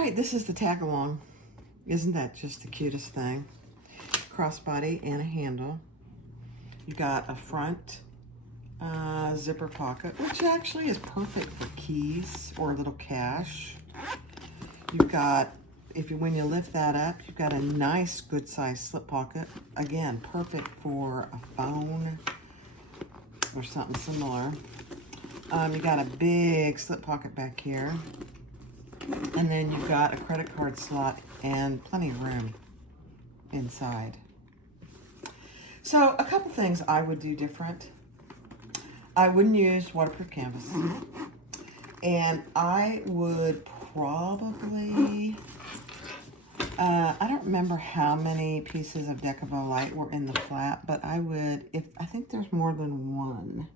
right, this is the tag along. Isn't that just the cutest thing? Crossbody and a handle. You got a front zipper pocket, which actually is perfect for keys or a little cash. You've got, when you lift that up, you've got a nice good sized slip pocket. Again, perfect for a phone or something similar. You got a big slip pocket back here. And then you've got a credit card slot and plenty of room inside. So a couple things I would do different. I wouldn't use waterproof canvas. And I would probably, I don't remember how many pieces of Decavo Light were in the flat, but I think there's more than one.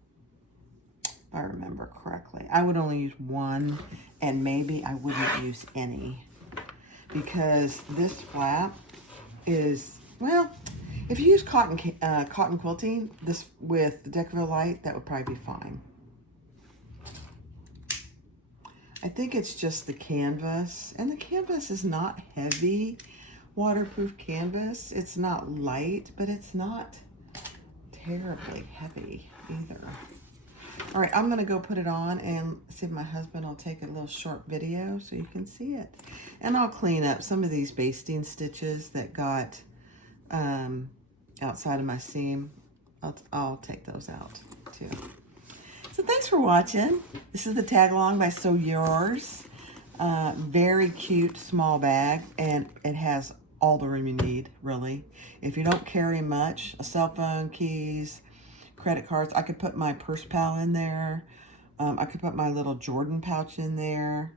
If I remember correctly. I would only use one, and maybe I wouldn't use any, because this flap is, well, if you use cotton quilting, this with the Decavo Light, that would probably be fine. I think it's just the canvas, and the canvas is not heavy waterproof canvas. It's not light, but it's not terribly heavy either. All right, I'm gonna go put it on and see if my husband will take a little short video so you can see it. And I'll clean up some of these basting stitches that got outside of my seam. I'll take those out too. So thanks for watching. This is the tag along by Sew Yours. Very cute small bag, and it has all the room you need, really. If you don't carry much, a cell phone, keys, credit cards. I could put my purse pal in there. I could put my little Jordan pouch in there.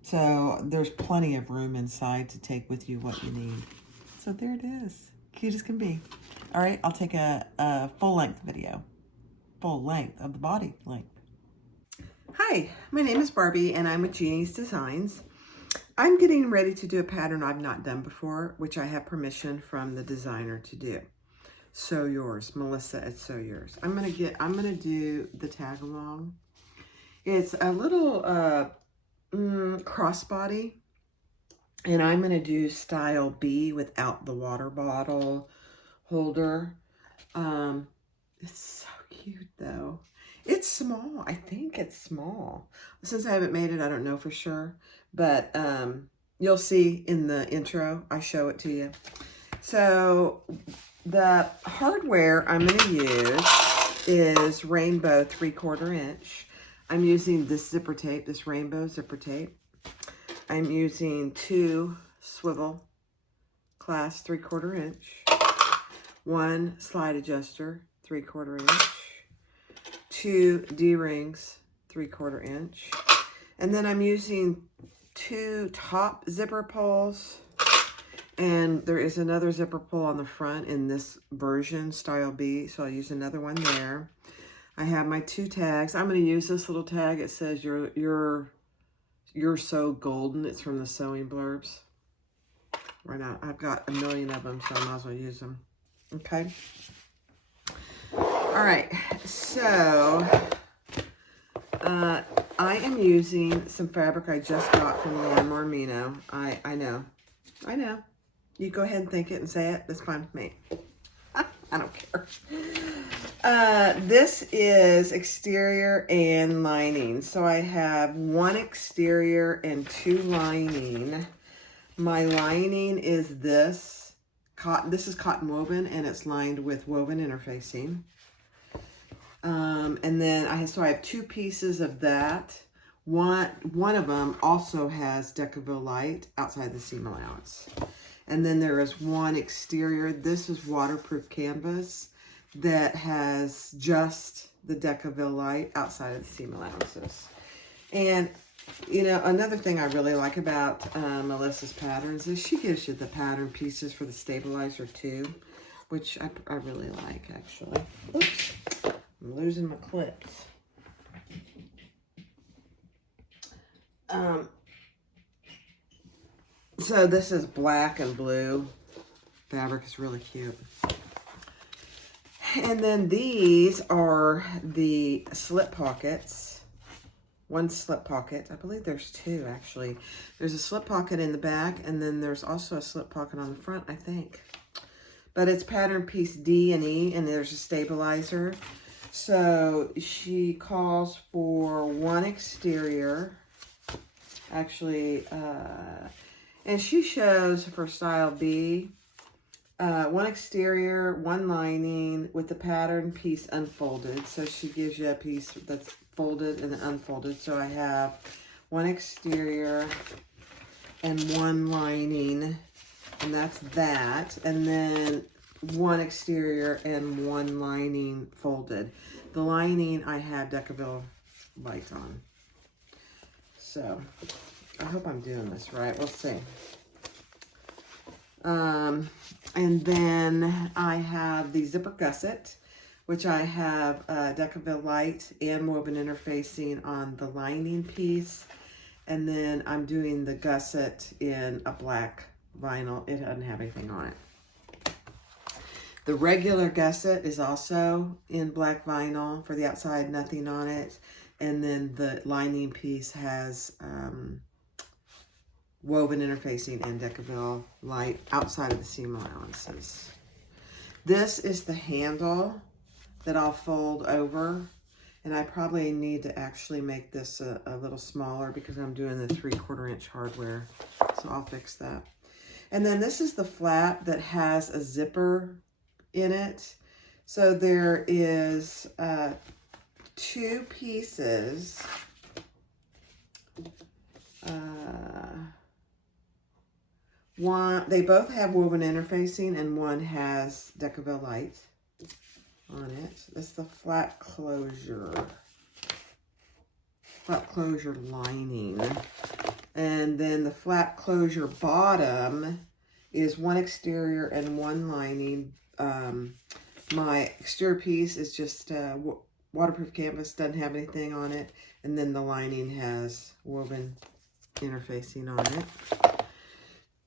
So there's plenty of room inside to take with you what you need. So there it is. Cute as can be. All right, I'll take a full-length video. Full length of the body length. Hi, my name is Barbie and I'm with Jeannie's Designs. I'm getting ready to do a pattern I've not done before, which I have permission from the designer to do. Sew Yours, Melissa at Sew Yours. I'm gonna do the tag along. It's a little crossbody, and I'm gonna do style B without the water bottle holder. It's so cute though. It's small. I think it's small. Since I haven't made it, I don't know for sure, but you'll see in the intro, I show it to you. So the hardware I'm going to use is Rainbow 3/4 inch. I'm using this zipper tape, this Rainbow zipper tape. I'm using 2 swivel class 3/4 inch, 1 slide adjuster 3/4 inch, 2 D-rings 3/4 inch, and then I'm using 2 top zipper pulls. And there is another zipper pull on the front in this version, style B, so I'll use another one there. I have my 2 tags. I'm going to use this little tag. It says you're so golden. It's from the Sewing Blurbs. Right now, I've got a million of them, so I might as well use them. Okay. All right. So I am using some fabric I just got from the Lawnmower Merino. I know. You go ahead and think it and say it. That's fine with me. I don't care. This is exterior and lining. So I have 1 exterior and 2 lining. My lining is this cotton. This is cotton woven, and it's lined with woven interfacing. And then I have 2 pieces of that. One of them also has Decavo Light outside the seam allowance. And then there is 1 exterior. This is waterproof canvas that has just the Decavo Light outside of the seam allowances. And, you know, another thing I really like about Melissa's patterns is she gives you the pattern pieces for the stabilizer too, which I really like, actually. Oops, I'm losing my clips. So this is black and blue. Fabric is really cute. And then these are the slip pockets one slip pocket. I believe there's two, actually. There's a slip pocket in the back, and then there's also a slip pocket on the front, I think. But it's pattern piece D and E, and there's a stabilizer. So she calls for one exterior, actually, and she shows for style B, one exterior, one lining with the pattern piece unfolded. So she gives you a piece that's folded and then unfolded. So I have one exterior and one lining, and that's that. And then one exterior and one lining folded. The lining I have Decaville light on. So I hope I'm doing this right. We'll see. And then I have the zipper gusset, which I have Decaville light and woven interfacing on the lining piece. And then I'm doing the gusset in a black vinyl. It doesn't have anything on it. The regular gusset is also in black vinyl for the outside, nothing on it. And then the lining piece has woven interfacing and Decaville light outside of the seam allowances. This is the handle that I'll fold over, and I probably need to actually make this a little smaller because I'm doing the 3/4 inch hardware, so I'll fix that. And then this is the flap that has a zipper in it. So there is two pieces. They both have woven interfacing, and one has Decaville light on it. That's the flat closure lining. And then the flat closure bottom is one exterior and one lining. My exterior piece is just waterproof canvas, doesn't have anything on it. And then the lining has woven interfacing on it.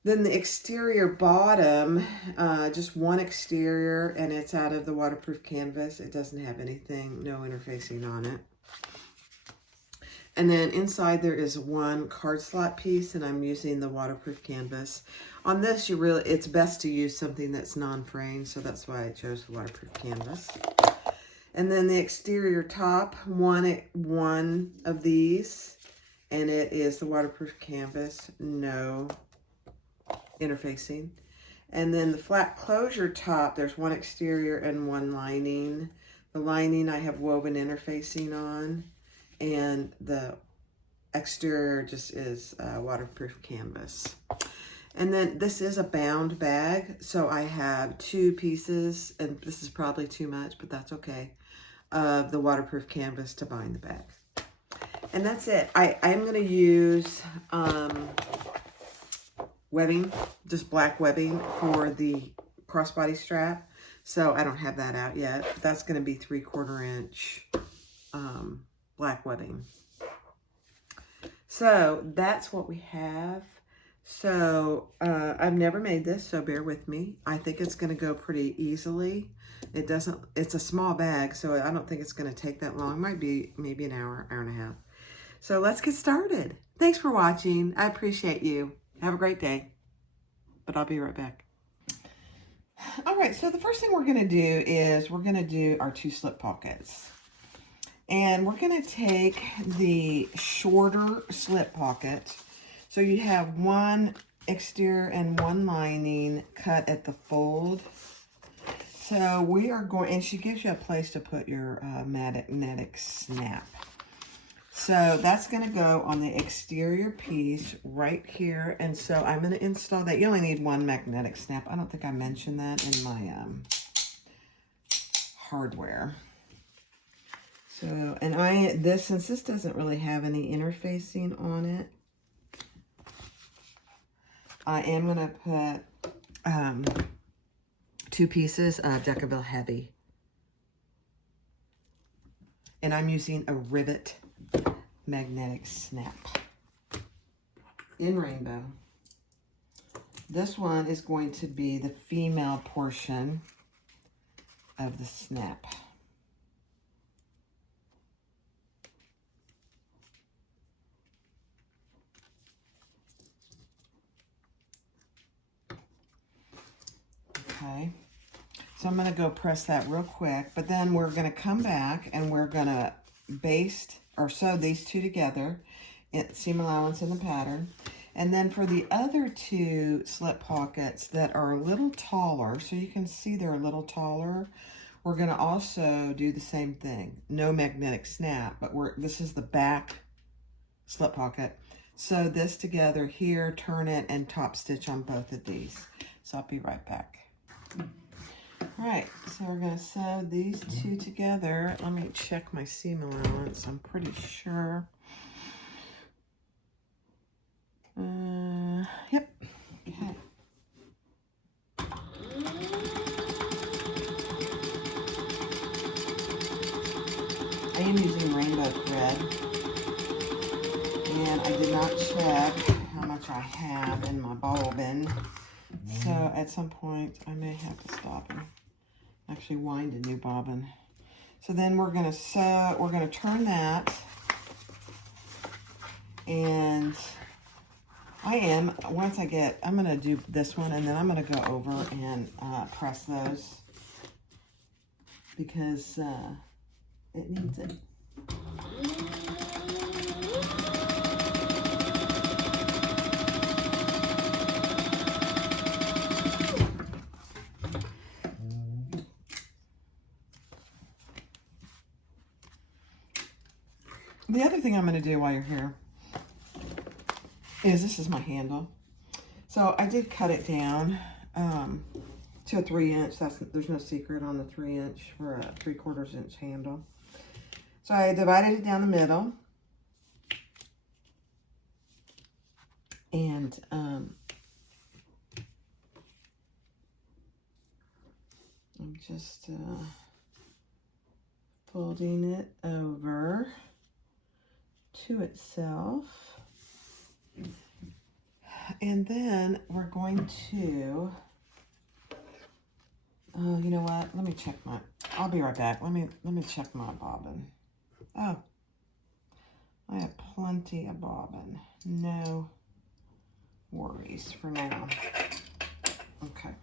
Then the exterior bottom, just one exterior, and it's out of the waterproof canvas. It doesn't have anything, no interfacing on it. And then inside there is one card slot piece, and I'm using the waterproof canvas. On this, it's best to use something that's non-fraying, so that's why I chose the waterproof canvas. And then the exterior top, one of these, and it is the waterproof canvas, no interfacing. And then the flat closure top, there's one exterior and one lining. The lining I have woven interfacing on, and the exterior just is waterproof canvas. And then this is a bound bag, so I have two pieces, and this is probably too much, but that's okay, of the waterproof canvas to bind the bag. And that's it. I'm going to use webbing, just black webbing for the crossbody strap. So I don't have that out yet. That's going to be 3/4 inch black webbing. So that's what we have. So I've never made this, so bear with me. I think it's going to go pretty easily. It's a small bag, so I don't think it's going to take that long. It might be maybe an hour, hour and a half. So let's get started. Thanks for watching. I appreciate you. Have a great day. But I'll be right back. All right, so the first thing we're going to do is we're going to do our 2 slip pockets. And we're going to take the shorter slip pocket. So you have one exterior and one lining cut at the fold. So we are going, and she gives you a place to put your magnetic snap. So that's going to go on the exterior piece right here. And so I'm going to install that. You only need one magnetic snap. I don't think I mentioned that in my hardware. So, and since this doesn't really have any interfacing on it, I am going to put 2 pieces of Decaville Heavy. And I'm using a rivet magnetic snap in rainbow. This one is going to be the female portion of the snap. Okay. So I'm going to go press that real quick, but then we're going to come back and we're going to baste or sew these two together, seam allowance in the pattern. And then for the other two slip pockets that are a little taller, so you can see they're a little taller, we're going to also do the same thing. No magnetic snap, but this is the back slip pocket. Sew this together here, turn it, and top stitch on both of these. So I'll be right back. All right, so we're going to sew these two together. Let me check my seam allowance. I'm pretty sure. Yep. Okay. I am using rainbow thread, and I did not check how much I have in my bobbin. So at some point, I may have to stop and actually wind a new bobbin. So then we're going to sew, we're going to turn that, and once I'm going to do this one, and then I'm going to go over and press those because it needs it. The other thing I'm going to do while you're here is this is my handle. So I did cut it down to a 3-inch. There's no secret on the 3-inch for a 3/4 inch handle. So I divided it down the middle, and I'm just folding it over to itself. And then we're going to, oh, you know what? Let me check I'll be right back. Let me check my bobbin. Oh, I have plenty of bobbin. No worries for now. Okay.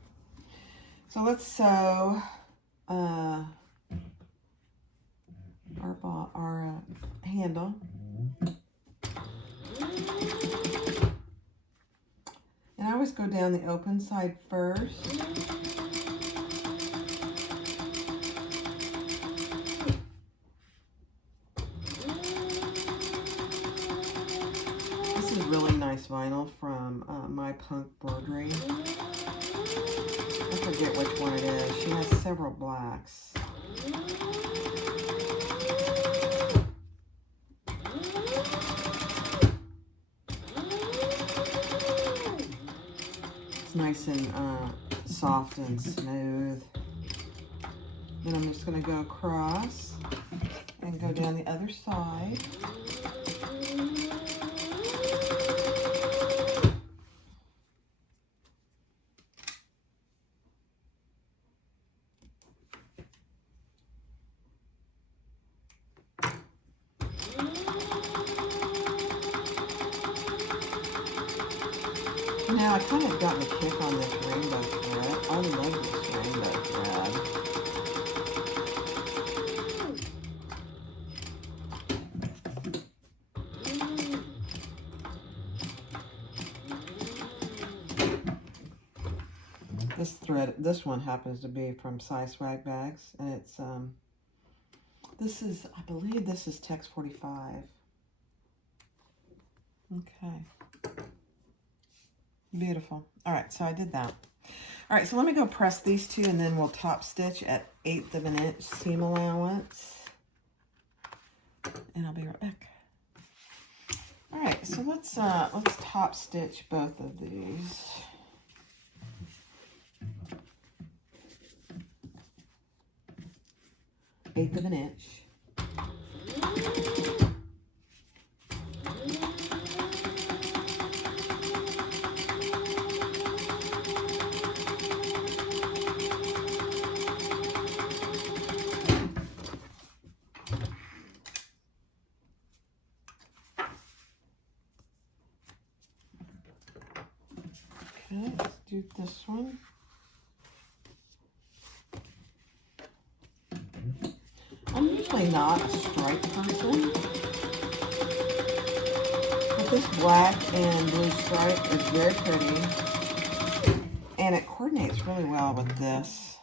So let's sew our handle. And I always go down the open side first. This is really nice vinyl from My Punk Broderie. I forget which one it is. She has several blacks. It's nice and soft and smooth. Then I'm just going to go across and go down the other side. Now, I kind of got a kick on this rainbow thread. I love this rainbow thread. This one happens to be from Size Swag Bags, and it's, I believe this is Text 45. Okay. Beautiful. All right, so I did that. All right, so let me go press these two, and then we'll top stitch at 1/8 of an inch seam allowance. And I'll be right back. All right, so let's top stitch both of these. Eighth of an inch. Okay, let's do this one. usually not a striped person, but this black and blue stripe is very pretty, and it coordinates really well with this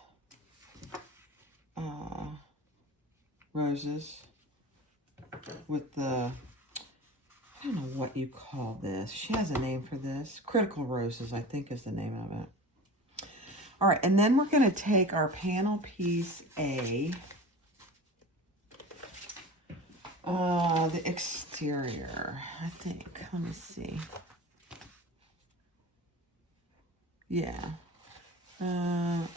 roses, with the, I don't know what you call this. She has a name for this. Critical roses, I think, is the name of it. All right, and then we're going to take our panel piece A, the exterior, I think. Let me see. Yeah.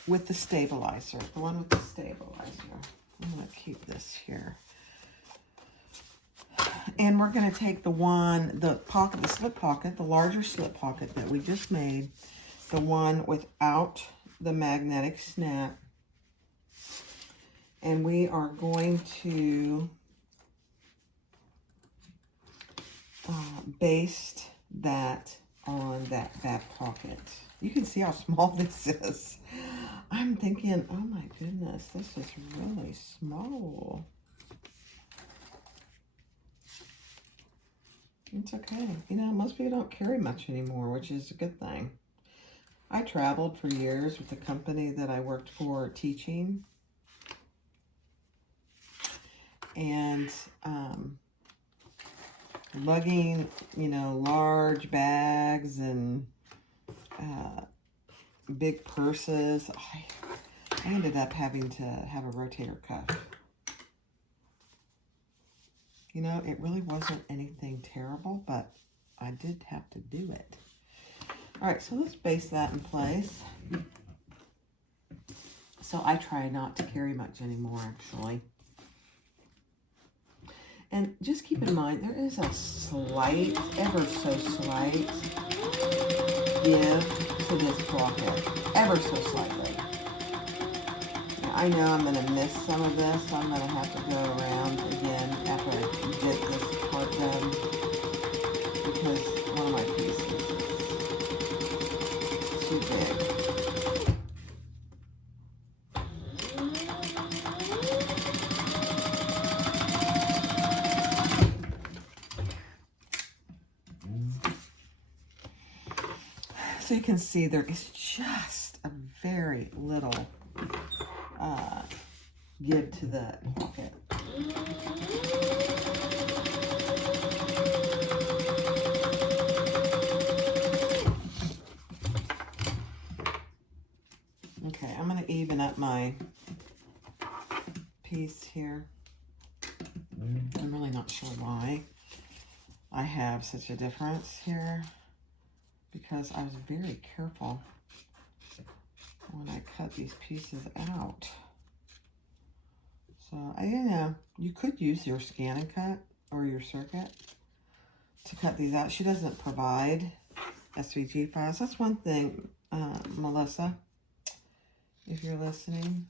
With the stabilizer, the one with the stabilizer. I'm going to keep this here. And we're going to take the one, the pocket, the slip pocket, the larger slip pocket that we just made, the one without the magnetic snap, and we are going to baste that on that back pocket. You can see how small this is. I'm thinking, oh my goodness, this is really small. It's okay. You know, most people don't carry much anymore, which is a good thing. I traveled for years with the company that I worked for teaching. And lugging, you know, large bags and big purses. I ended up having to have a rotator cuff. You know, it really wasn't anything terrible, but I did have to do it. All right, so let's baste that in place. So I try not to carry much anymore, actually. And just keep in mind, there is a slight, ever so slight, give to this pocket, ever so slightly. Now, I know I'm going to miss some of this, so I'm going to have to go around again after I get this part done, because one of my pieces is too big. So you can see there is just a very little give to the pocket. Okay, I'm going to even up my piece here. I'm really not sure why I have such a difference here, because I was very careful when I cut these pieces out. So, you know, you could use your scan and cut or your circuit to cut these out. She doesn't provide SVG files. That's one thing, Melissa, if you're listening.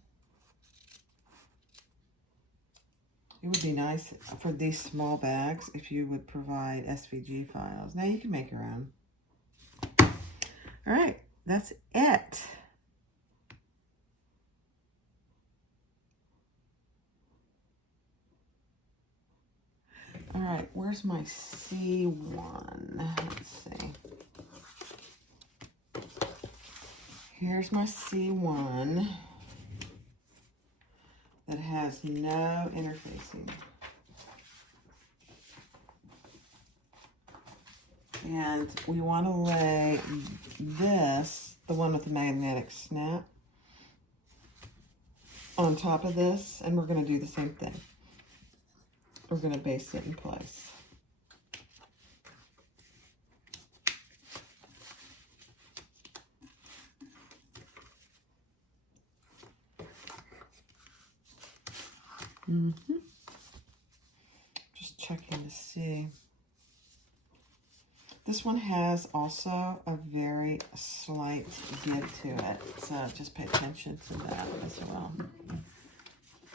It would be nice for these small bags if you would provide SVG files. Now you can make your own. All right, that's it. All right, where's my C1? Let's see. Here's my C1 that has no interfacing. And we want to lay this, the one with the magnetic snap, on top of this, and we're going to do the same thing. We're going to baste it in place. Just checking to see. This one has also a very slight give to it, so just pay attention to that as well.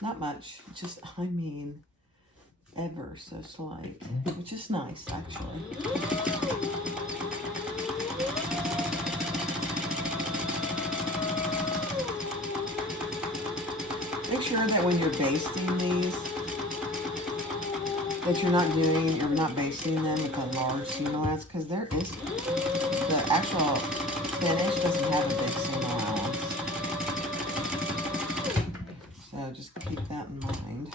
Not much, just, I mean, ever so slight, which is nice, actually. Make sure that when you're basting these, that you're not basting them with a large seam allowance, because there is, the actual finish doesn't have a big seam allowance. So just keep that in mind.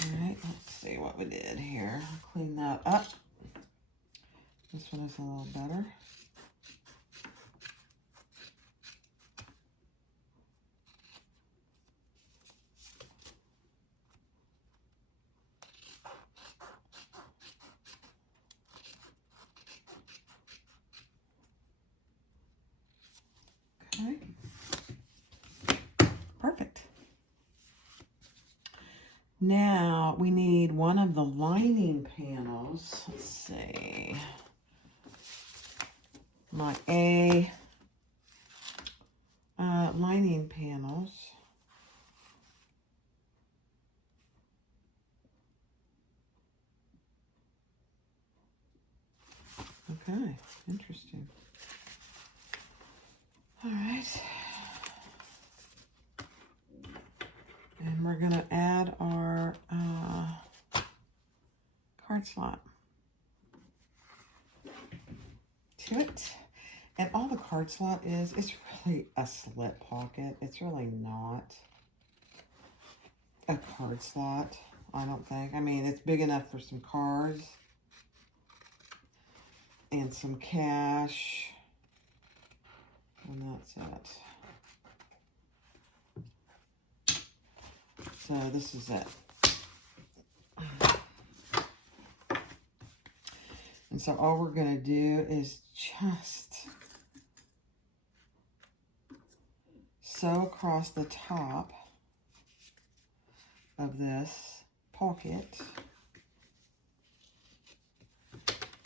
Alright, let's see what we did here. I'll clean that up. This one is a little better. Okay. Perfect. Now we need one of the lining panels. Let's see. My A lining panels. Okay, interesting. All right. And we're going to add our card slot to it. And all the card slot is, it's really a slip pocket. It's really not a card slot, I don't think. I mean, it's big enough for some cards and some cash. And that's it. So this is it. And so all we're going to do is just sew across the top of this pocket.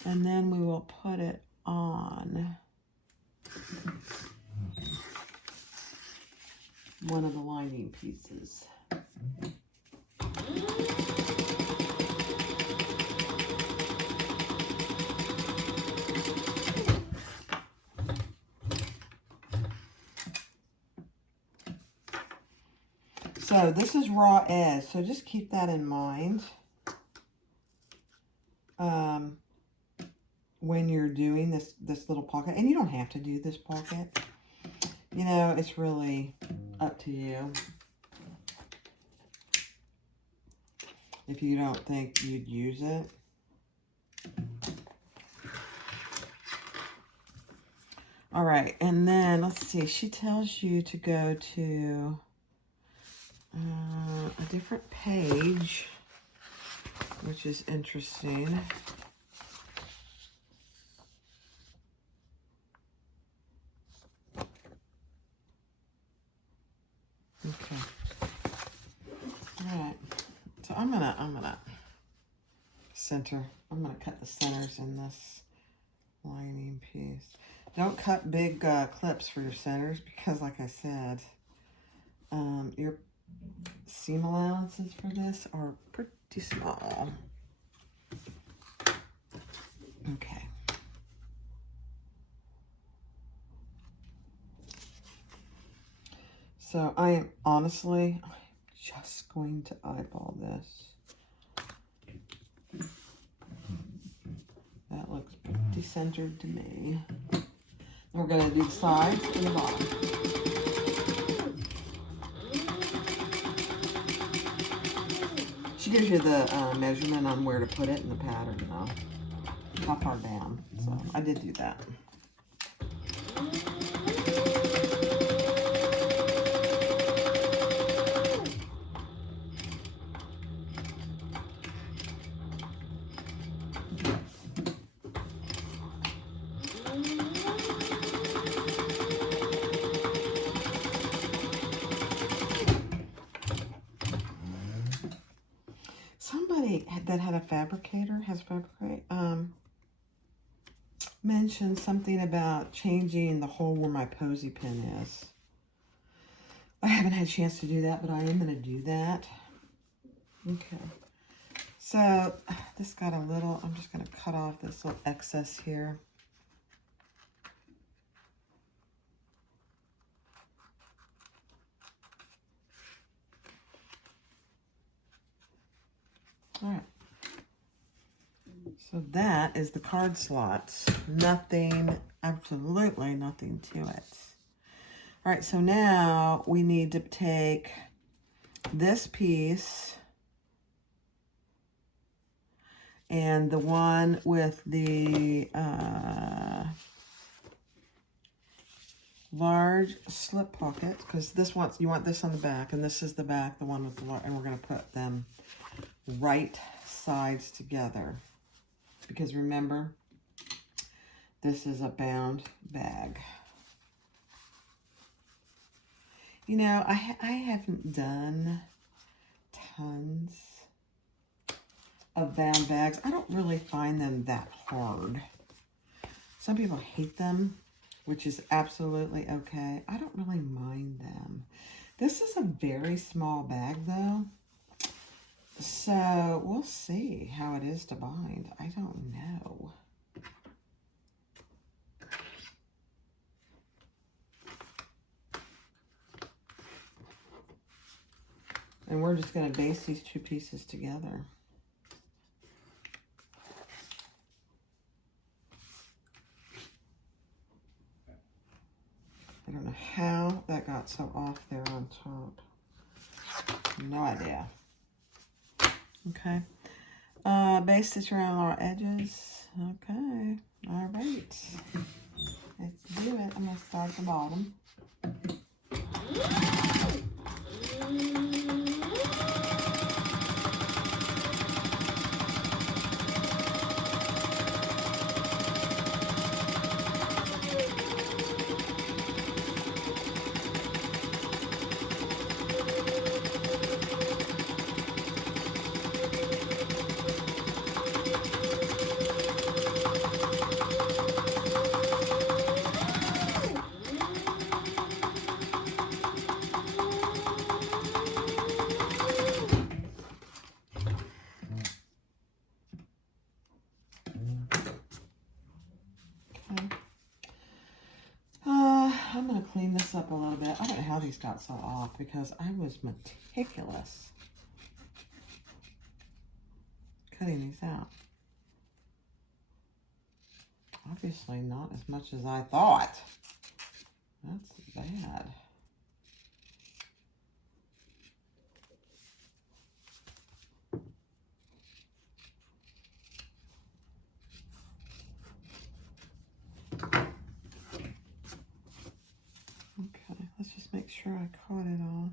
And then we will put it on one of the lining pieces. So this is raw edge, so just keep that in mind when you're doing this little pocket. And you don't have to do this pocket. You know, it's really up to you. If you don't think you'd use it. All right, and then let's see. She tells you to go to a different page, which is interesting. Okay. All right. So I'm gonna center. I'm gonna cut the centers in this lining piece. Don't cut big clips for your centers because, like I said, your seam allowances for this are pretty small. Okay. So I am honestly, I'm just going to eyeball this. That looks pretty centered to me. We're going to do the sides and the bottom. She gives you the measurement on where to put it in the pattern, though. How far down. So I did do that. Somebody that had a fabricator, mentioned something about changing the hole where my posy pin is. I haven't had a chance to do that, but I am going to do that. Okay. So this got a little, I'm just going to cut off this little excess here. So that is the card slots. Nothing, absolutely nothing to it. All right, so now we need to take this piece and the one with the large slip pocket, because this wants, you want this on the back, and this is the back, the one with the large, and we're going to put them right sides together. Because remember, this is a bound bag. You know, I haven't done tons of bound bags. I don't really find them that hard. Some people hate them, which is absolutely okay. I don't really mind them. This is a very small bag though. So we'll see how it is to bind. I don't know. And we're just going to base these two pieces together. I don't know how that got so off there on top. No idea. Okay. Base this around our edges. Okay. All right. Let's do it. I'm going to start at the bottom. I'm going to clean this up a little bit. I don't know how these got so off because I was meticulous cutting these out. Obviously not as much as I thought. That's bad. Okay, let's just make sure I caught it all.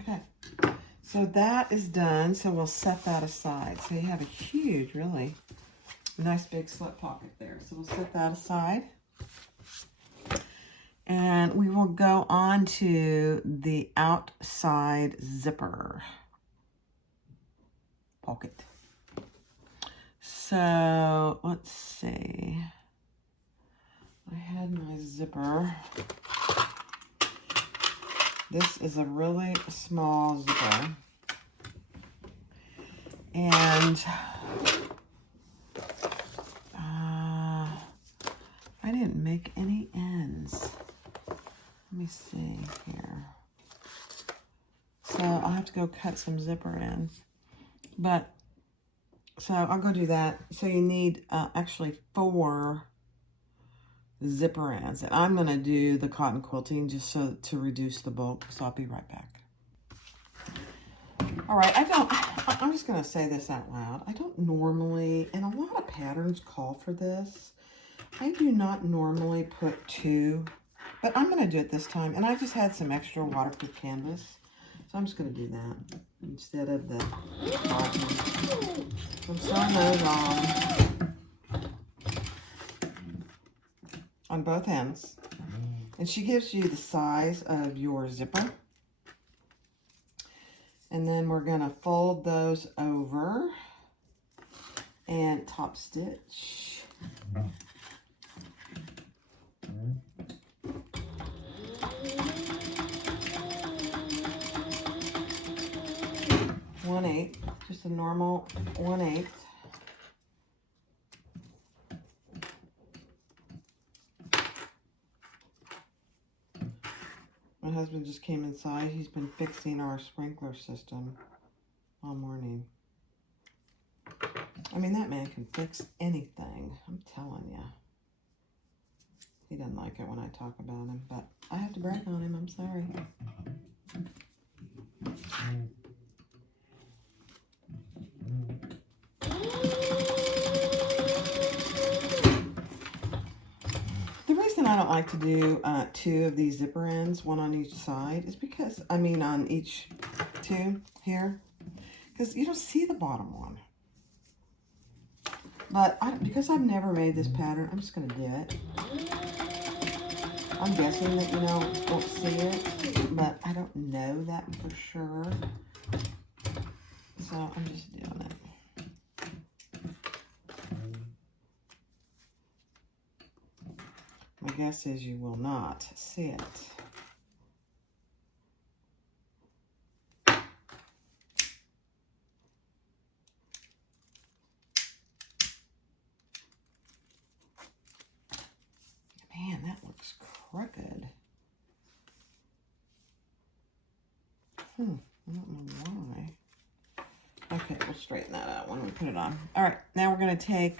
Okay, so that is done. So we'll set that aside. So you have a huge, really nice big slip pocket there. So we'll set that aside. And we will go on to the outside zipper pocket. So let's see. I had my zipper. This is a really small zipper. And I didn't make any ends. Let me see here. So I'll have to go cut some zipper ends. But, so I'll go do that. So you need actually 4 zipper ends. And I'm going to do the cotton quilting just so to reduce the bulk. So I'll be right back. All right, I'm just going to say this out loud. I don't normally, and a lot of patterns call for this. I do not normally put 2, but I'm going to do it this time. And I just had some extra waterproof canvas. So I'm just going to do that instead of the cotton. I'm sewing those on both ends. And she gives you the size of your zipper. And then we're going to fold those over and top stitch. One-eighth, just a normal 1/8. My husband just came inside. He's been fixing our sprinkler system all morning. I mean, that man can fix anything. I'm telling you. He doesn't like it when I talk about him, but I have to brag on him. I'm sorry. The reason I don't like to do 2 of these zipper ends, one on each side, is because, I mean on each 2 here, because you don't see the bottom one. But because I've never made this pattern, I'm just going to do it. I'm guessing that, you know, won't see it, but I don't know that for sure. So I'm just doing it. My guess is you will not see it. Man, that looks crooked. I don't know why. Okay, we'll straighten that out when we put it on. All right, now we're going to take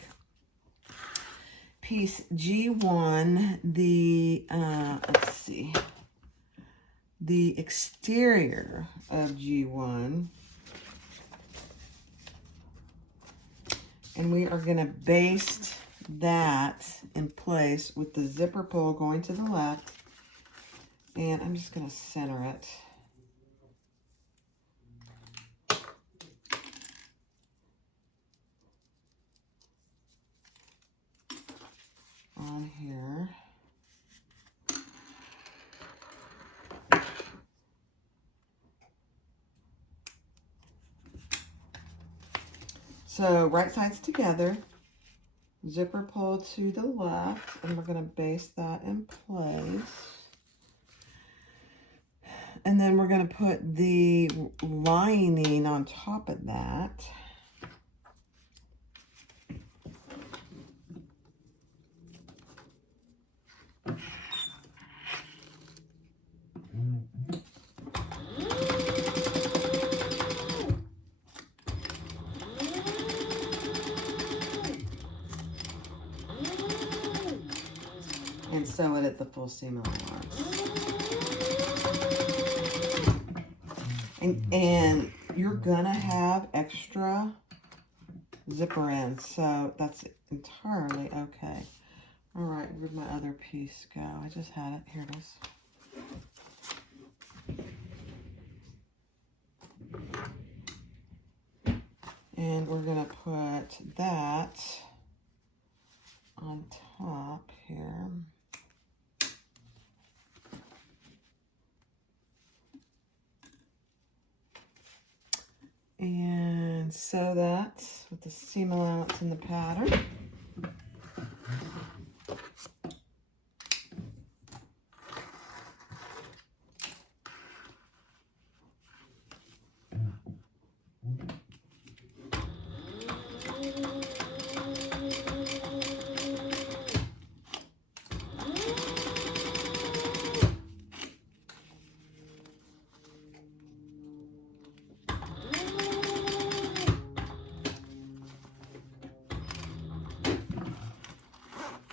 piece G1, let's see, the exterior of G1, and we are going to baste that in place with the zipper pull going to the left, and I'm just going to center it. On here. So right sides together, zipper pull to the left, and we're going to baste that in place. And then we're going to put the lining on top of that. And sew it at the full seam allowance. And you're gonna have extra zipper ends, so that's entirely okay. All right, where'd my other piece go? I just had it. Here it is. And we're gonna put that on top here. And sew that with the seam allowance in the pattern.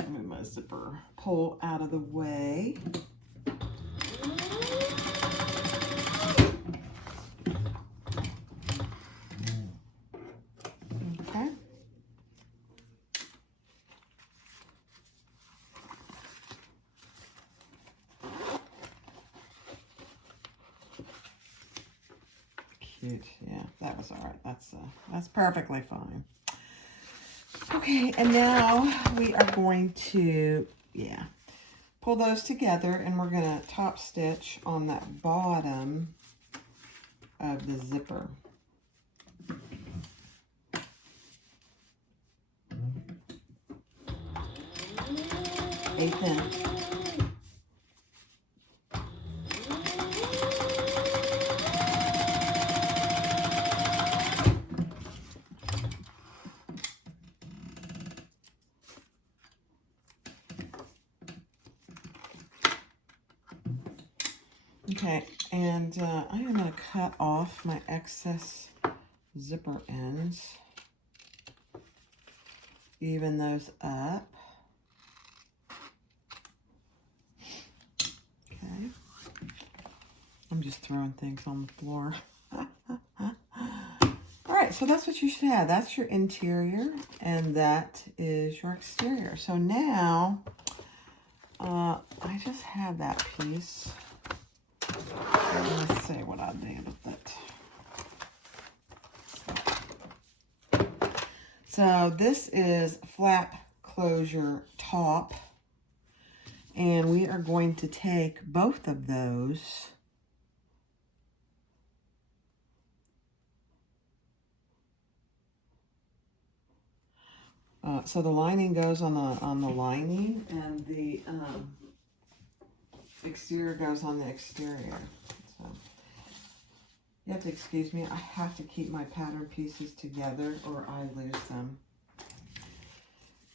Move my zipper pull out of the way. Okay. Cute. Yeah, that was all right. That's perfectly fine. Okay, and now we are going to, pull those together, and we're going to top stitch on that bottom of the zipper. Eighth inch. Okay, and I am going to cut off my excess zipper ends. Even those up. Okay. I'm just throwing things on the floor. All right, so that's what you should have. That's your interior, and that is your exterior. So now, I just have that piece. Let's see what I did with it. So this is flap closure top, and we are going to take both of those so the lining goes on the lining, and the exterior goes on the exterior. So you have to excuse me. I have to keep my pattern pieces together or I lose them.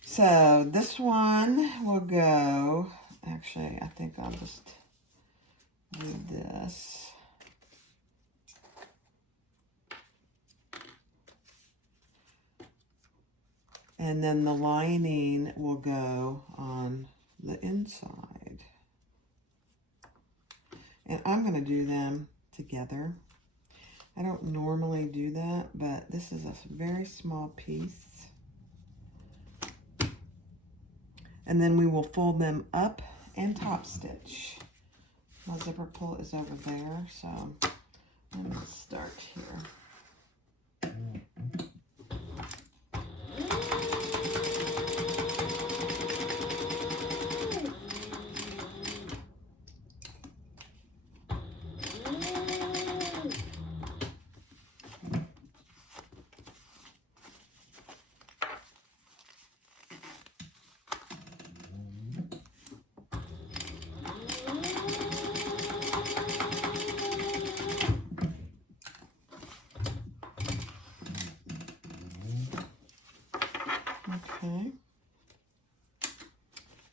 So this one will go. Actually, I think I'll just do this. And then the lining will go on the inside. And I'm going to do them together. I don't normally do that, but this is a very small piece. And then we will fold them up and top stitch. My zipper pull is over there, so I'm going to start here. Okay.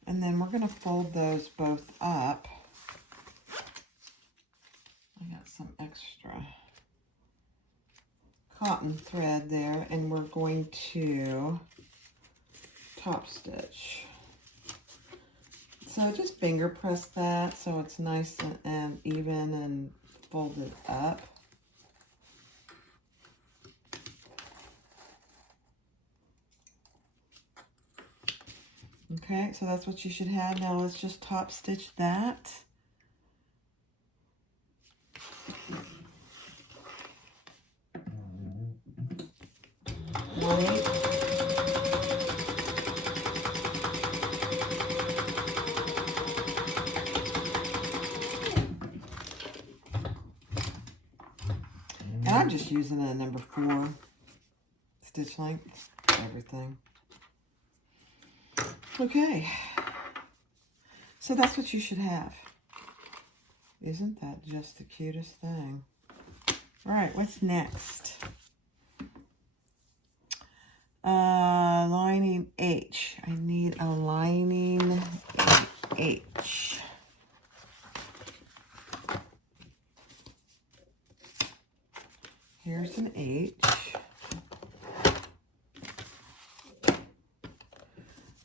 And then we're going to fold those both up. I got some extra cotton thread there, and we're going to top stitch. So just finger press that so it's nice and even and folded up. Okay, so that's what you should have. Now let's just top stitch that. Right. And I'm just using a number 4 stitch length, everything. Okay, so that's what you should have. Isn't that just the cutest thing? All right, what's next? Lining H. I need a lining H. Here's an H.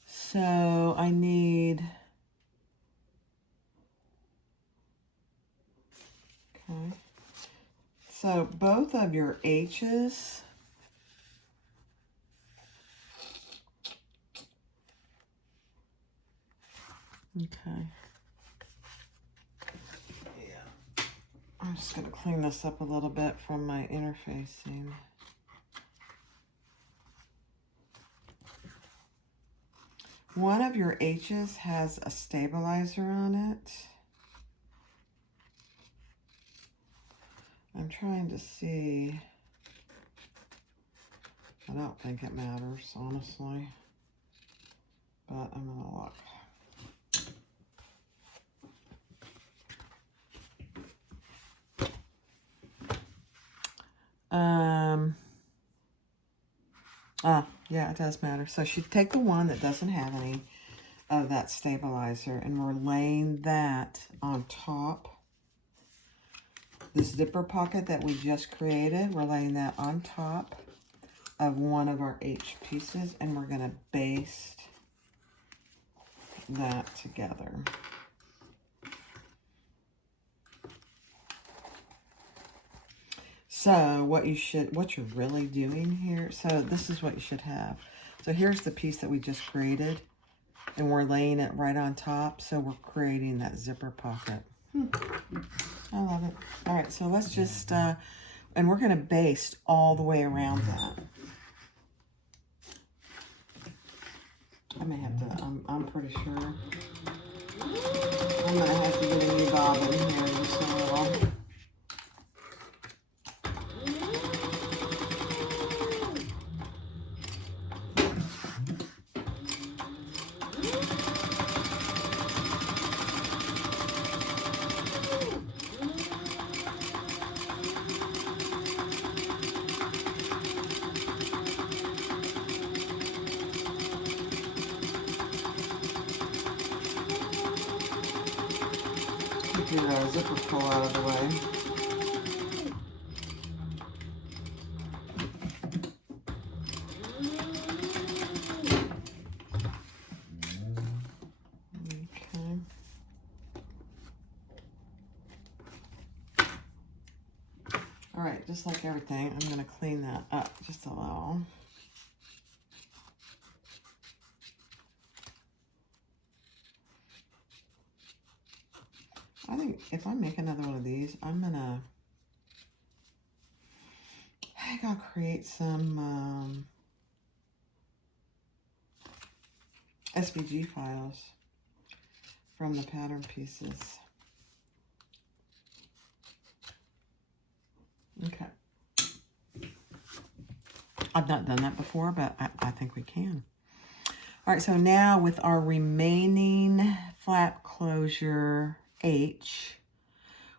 So I need, okay, so both of your H's, okay, yeah, I'm just going to clean this up a little bit from my interfacing. One of your H's has a stabilizer on it. I'm trying to see. I don't think it matters, honestly, but I'm going to look. Yeah, it does matter. So she take the one that doesn't have any of that stabilizer, and we're laying that on top This zipper pocket that we just created, we're laying that on top of one of our H pieces, and we're going to baste that together. So what you're really doing here, so this is what you should have. So here's the piece that we just created, and we're laying it right on top, so we're creating that zipper pocket. I love it. All right, so let's just, and we're going to baste all the way around that. I may have to, I'm pretty sure. I'm going to have to get a new bobbin here in just a little. Get our zipper pull out of the way. Okay. All right, just like everything, I'm going to clean that up just a little. I think if I make another one of these, I'm gonna create some SVG files from the pattern pieces. Okay. I've not done that before, but I think we can. All right, so now with our remaining flap closure H,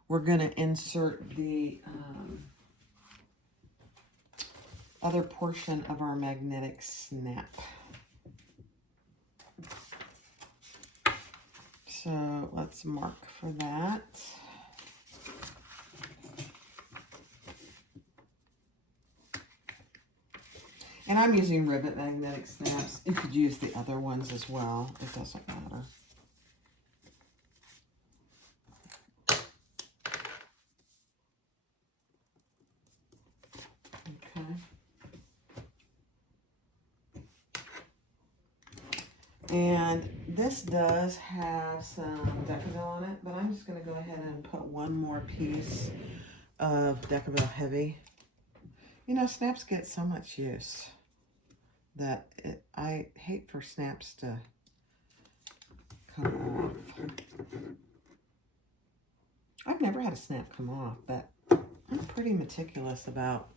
we're going to insert the other portion of our magnetic snap. So let's mark for that. And I'm using rivet magnetic snaps. You could use the other ones as well. It doesn't matter. Okay. And this does have some Decaville on it, but I'm just going to go ahead and put one more piece of Decaville Heavy. You know, snaps get so much use that I hate for snaps to come off. I've never had a snap come off, but I'm pretty meticulous about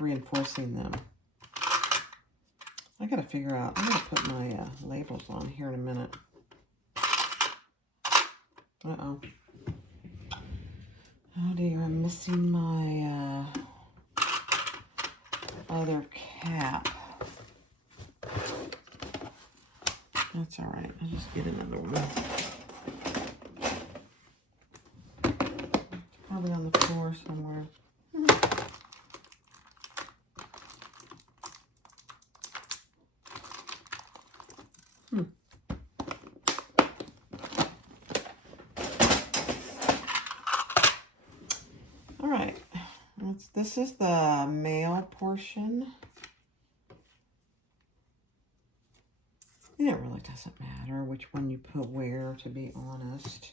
reinforcing them. I gotta figure out, I'm gonna put my labels on here in a minute. Uh-oh. Oh dear, I'm missing my other cap. That's all right, I'll just get another one. It's probably on the floor somewhere. All right, this is the male portion. And it really doesn't matter which one you put where, to be honest.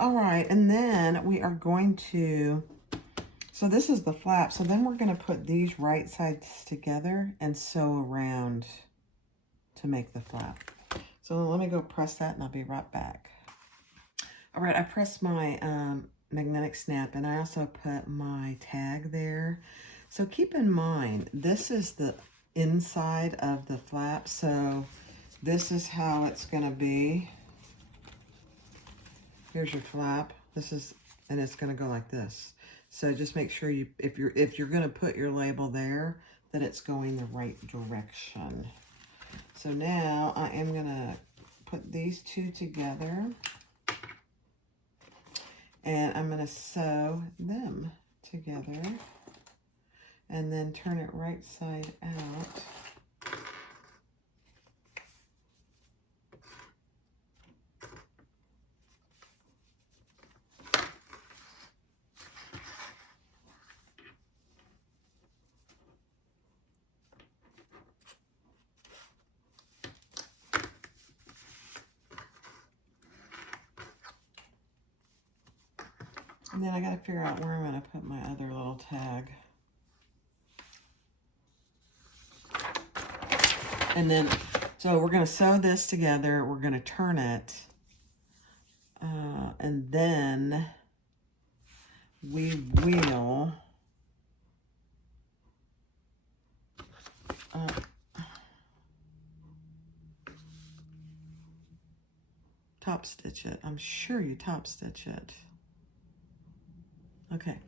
All right, and then we are going to, so this is the flap. So then we're going to put these right sides together and sew around to make the flap. So let me go press that and I'll be right back. All right, I pressed my magnetic snap and I also put my tag there. So keep in mind, this is the inside of the flap, so this is how it's going to be. Here's your flap. This is, and it's going to go like this. So just make sure you, if you're going to put your label there, that it's going the right direction. So now I am going to put these two together. And I'm going to sew them together. And then turn it right side out. And then I got to figure out where I'm going to put my other little tag. And then, so we're going to sew this together. We're going to turn it. And then we will top stitch it. I'm sure you top stitch it. Okay,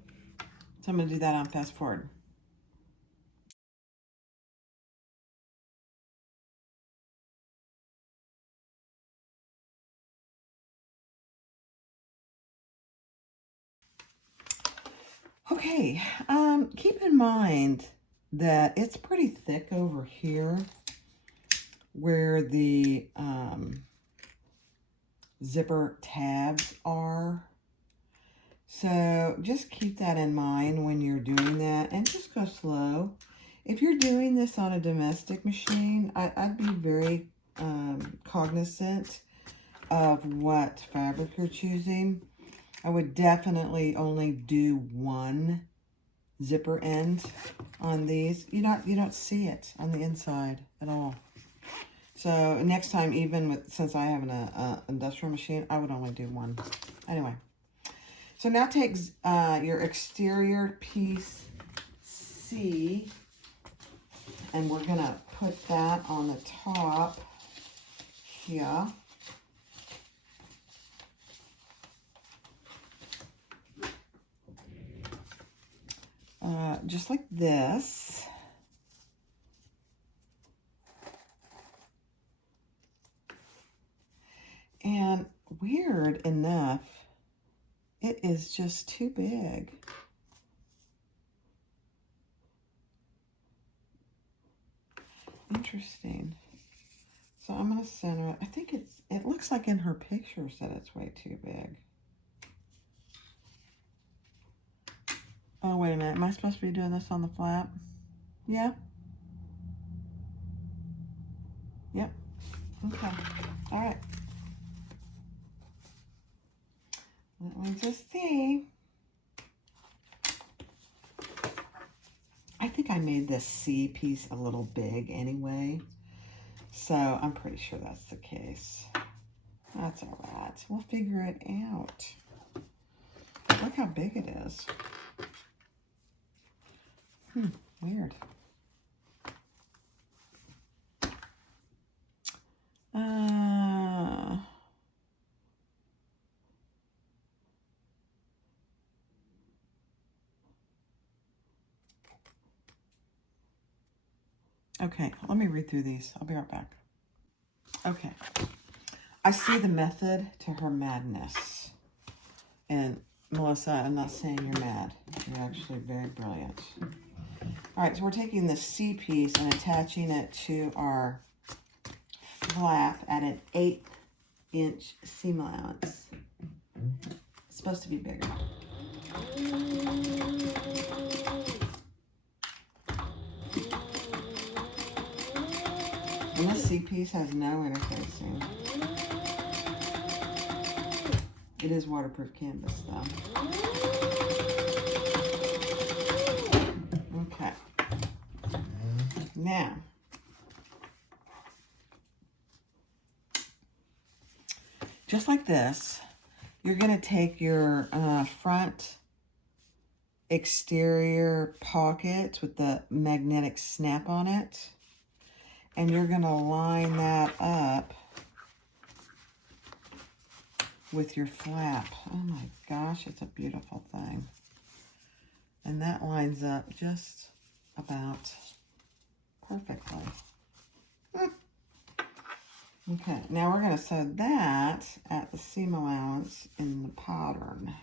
so I'm going to do that on fast forward. Okay, keep in mind that it's pretty thick over here where the zipper tabs are. So just keep that in mind when you're doing that, and just go slow. If you're doing this on a domestic machine, I'd be very cognizant of what fabric you're choosing. I would definitely only do one zipper end on these. You don't see it on the inside at all. So next time, even with, since I have an industrial machine, I would only do one. Anyway, so now take your exterior piece C, and we're gonna put that on the top here. Just like this. And weird enough, it is just too big. Interesting. So I'm going to center it. I think it looks like in her pictures that it's way too big. Oh, wait a minute. Am I supposed to be doing this on the flap? Yeah? Yep. Okay. All right. Let me just see. I think I made this C piece a little big anyway. So I'm pretty sure that's the case. That's all right. We'll figure it out. Look how big it is. Weird. Okay, let me read through these. I'll be right back. Okay. I see the method to her madness. And Melissa, I'm not saying you're mad. You're actually very brilliant. All right, so we're taking the C piece and attaching it to our flap at an 1/8 inch seam allowance. It's supposed to be bigger. And this C piece has no interfacing. It is waterproof canvas though. Okay. Now, just like this, you're going to take your front exterior pocket with the magnetic snap on it, and you're going to line that up with your flap. Oh my gosh, it's a beautiful thing. And that lines up just about perfectly. Okay, now we're going to sew that at the seam allowance in the pattern.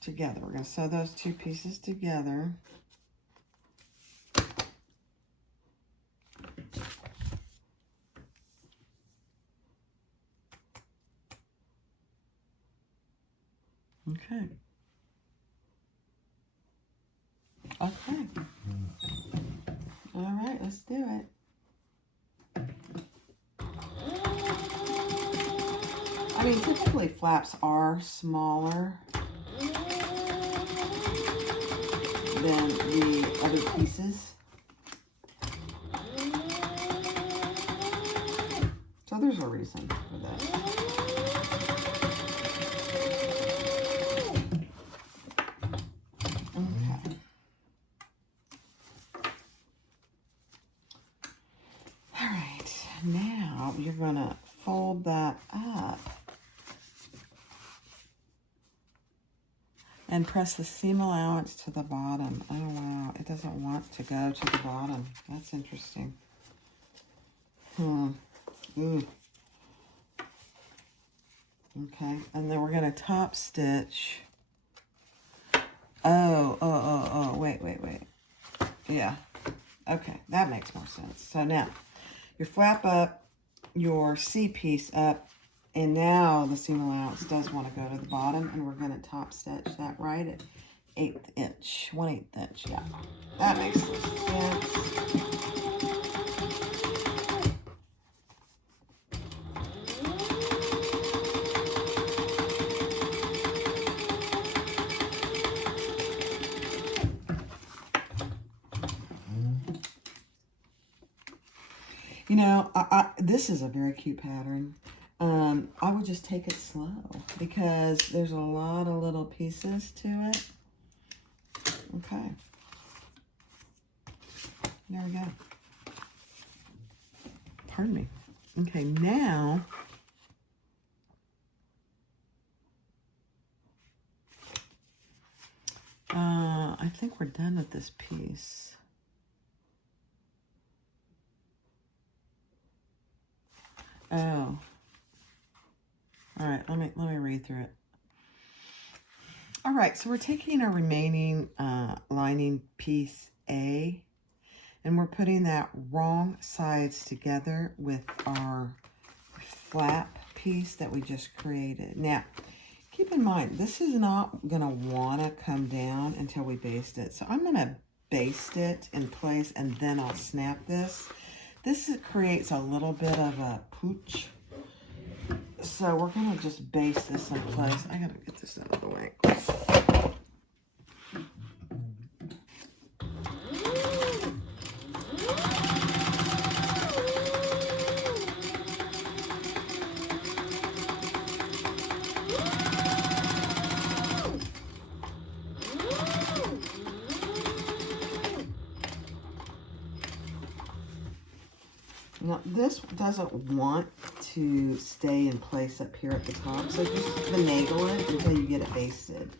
Together. We're going to sew those two pieces together. Okay. Okay. All right, let's do it. I mean, typically flaps are smaller than the other pieces. So there's a reason for that. Okay. All right, now you're gonna fold that up and press the seam allowance to the bottom. Oh wow, it doesn't want to go to the bottom. That's interesting. Ooh. Okay, and then we're gonna top stitch. Wait. Yeah, okay, that makes more sense. So now, you flap up your C piece up, and now the seam allowance does want to go to the bottom, and we're gonna top stitch that right at 1/8 inch, yeah. That makes sense. You know, this is a very cute pattern. I would just take it slow because there's a lot of little pieces to it. Okay. There we go. Pardon me. Okay, now I think we're done with this piece. Oh. All right, let me read through it. All right, so we're taking our remaining lining piece A, and we're putting that wrong sides together with our flap piece that we just created. Now, keep in mind, this is not going to want to come down until we baste it. So I'm going to baste it in place, and then I'll snap this. This creates a little bit of a pooch. So we're going to just baste this in place. I got to get this out of the way. Now, this doesn't want to stay in place up here at the top, so just finagle it until you get it basted.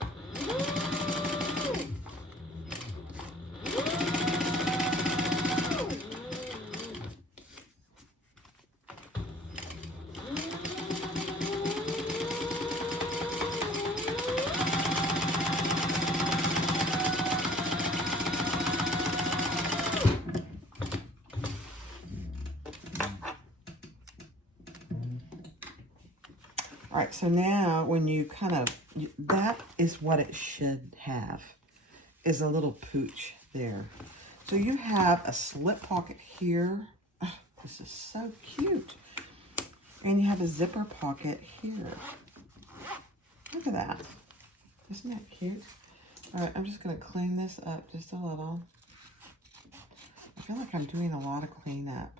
All right, so now when you that is what it should have, is a little pooch there. So you have a slip pocket here. Oh, this is so cute. And you have a zipper pocket here. Look at that. Isn't that cute? All right, I'm just going to clean this up just a little. I feel like I'm doing a lot of cleanup.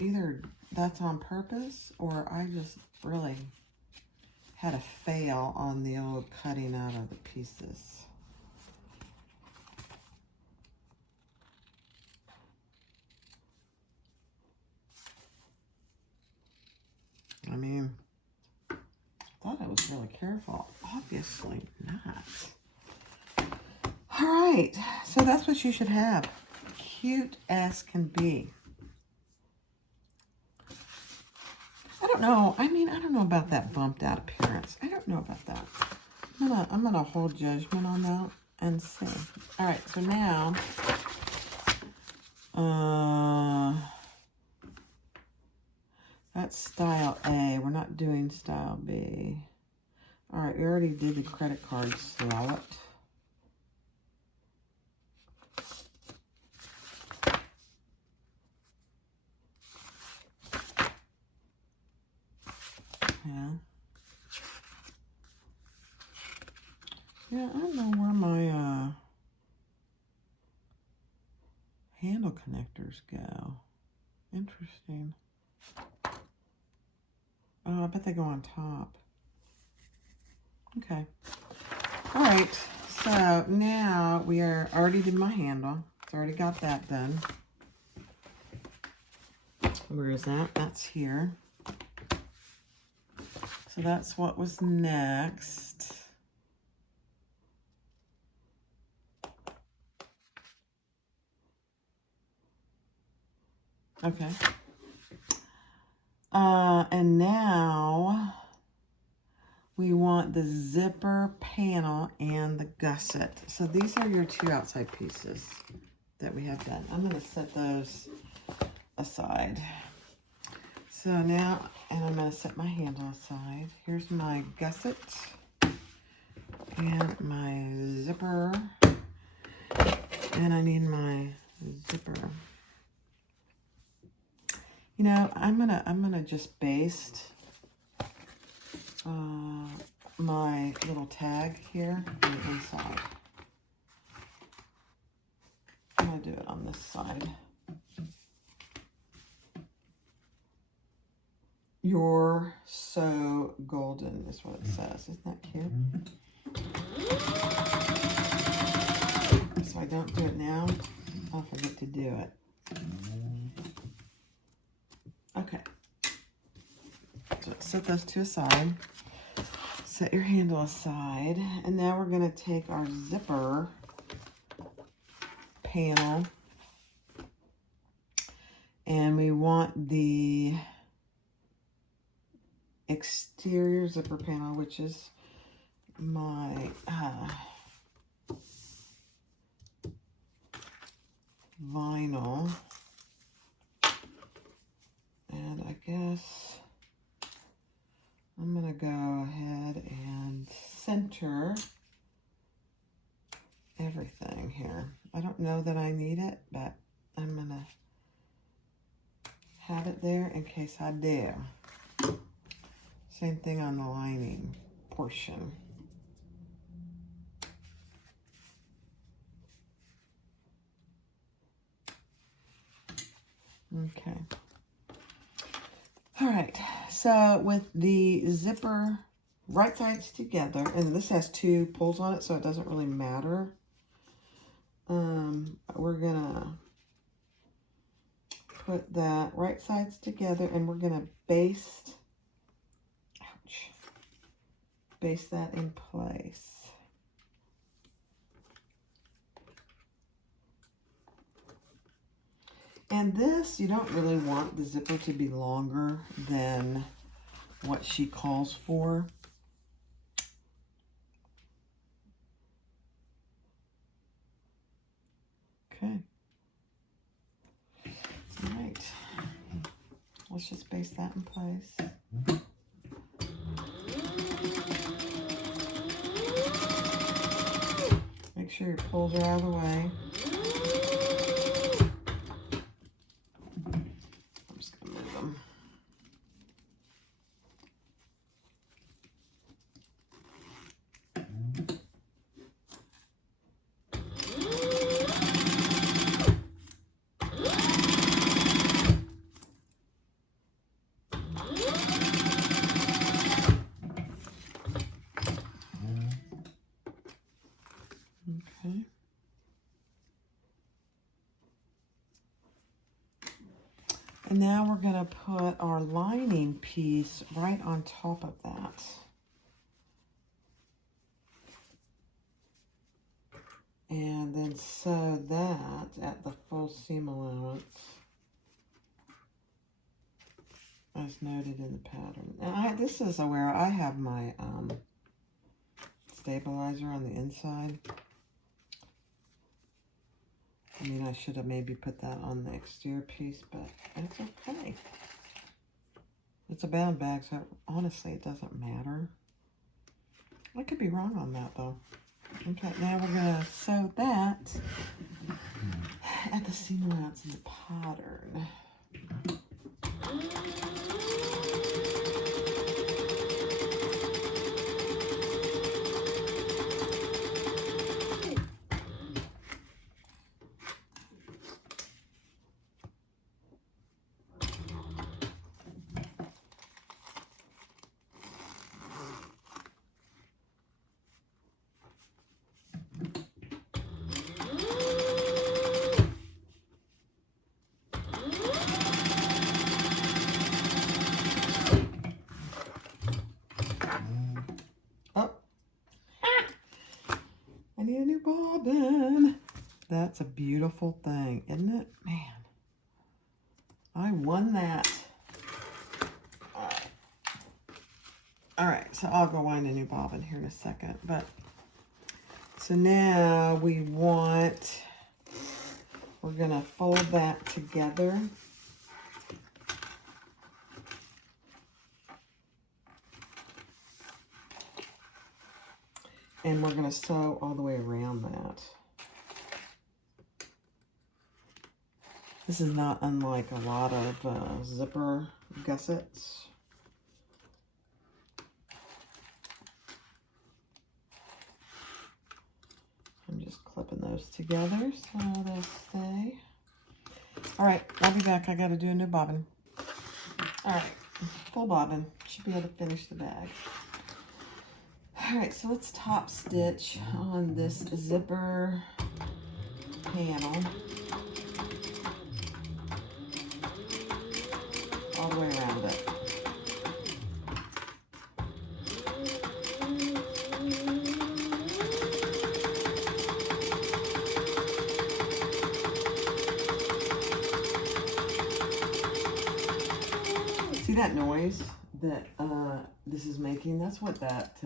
Either that's on purpose, or I just really had a fail on the old cutting out of the pieces. I mean, I thought I was really careful. Obviously not. right, so that's what you should have. Cute as can be. I don't know. I mean, I don't know about that bumped out appearance. I don't know about that. I'm gonna hold judgment on that and see. All right, so now, that's style A. We're not doing style B. All right, we already did the credit card slot. Yeah. Yeah, I don't know where my handle connectors go. Interesting. Oh, I bet they go on top. Okay. All right. So now we are already did my handle. It's already got that done. Where is that? That's here. So that's what was next. Okay. And now we want the zipper panel and the gusset. So these are your two outside pieces that we have done. I'm going to set those aside. So now, and I'm going to set my handle aside. Here's my gusset and my zipper. And I need my zipper. You know, I'm gonna just baste my little tag here on the inside. I'm gonna do it on this side. You're so golden is what it says. Isn't that cute? So I don't do it now, I'll forget to do it. Okay. So set those two aside. Set your handle aside. And now we're going to take our zipper panel. And we want the exterior zipper panel, which is my vinyl. And I guess I'm going to go ahead and center everything here. I don't know that I need it, but I'm going to have it there in case I do. Same thing on the lining portion. Okay. All right, so with the zipper right sides together, and this has two pulls on it, so it doesn't really matter. We're gonna put that right sides together, and we're gonna baste, baste that in place. And this, you don't really want the zipper to be longer than what she calls for. Okay. All right. Let's just baste that in place. Make sure your pulls are out of the way. I'm just going to move them. Okay. And now we're going to put our lining piece right on top of that. And then sew that at the full seam allowance as noted in the pattern. And this is where I have my stabilizer on the inside. I mean, I should have maybe put that on the exterior piece, but it's okay. It's a bound bag, so honestly, it doesn't matter. I could be wrong on that, though. Okay, now we're going to sew that at the seam allowance in the pattern. I need a new bobbin. That's a beautiful thing, isn't it? Man, I won that. All right, so I'll go wind a new bobbin here in a second. But so now we're gonna fold that together. And we're going to sew all the way around that. This is not unlike a lot of zipper gussets. I'm just clipping those together so they stay. All right, I'll be back. I got to do a new bobbin. All right, full bobbin. Should be able to finish the bag. All right, so let's top stitch on this zipper panel all the way around it. See that noise that this is making? That's what that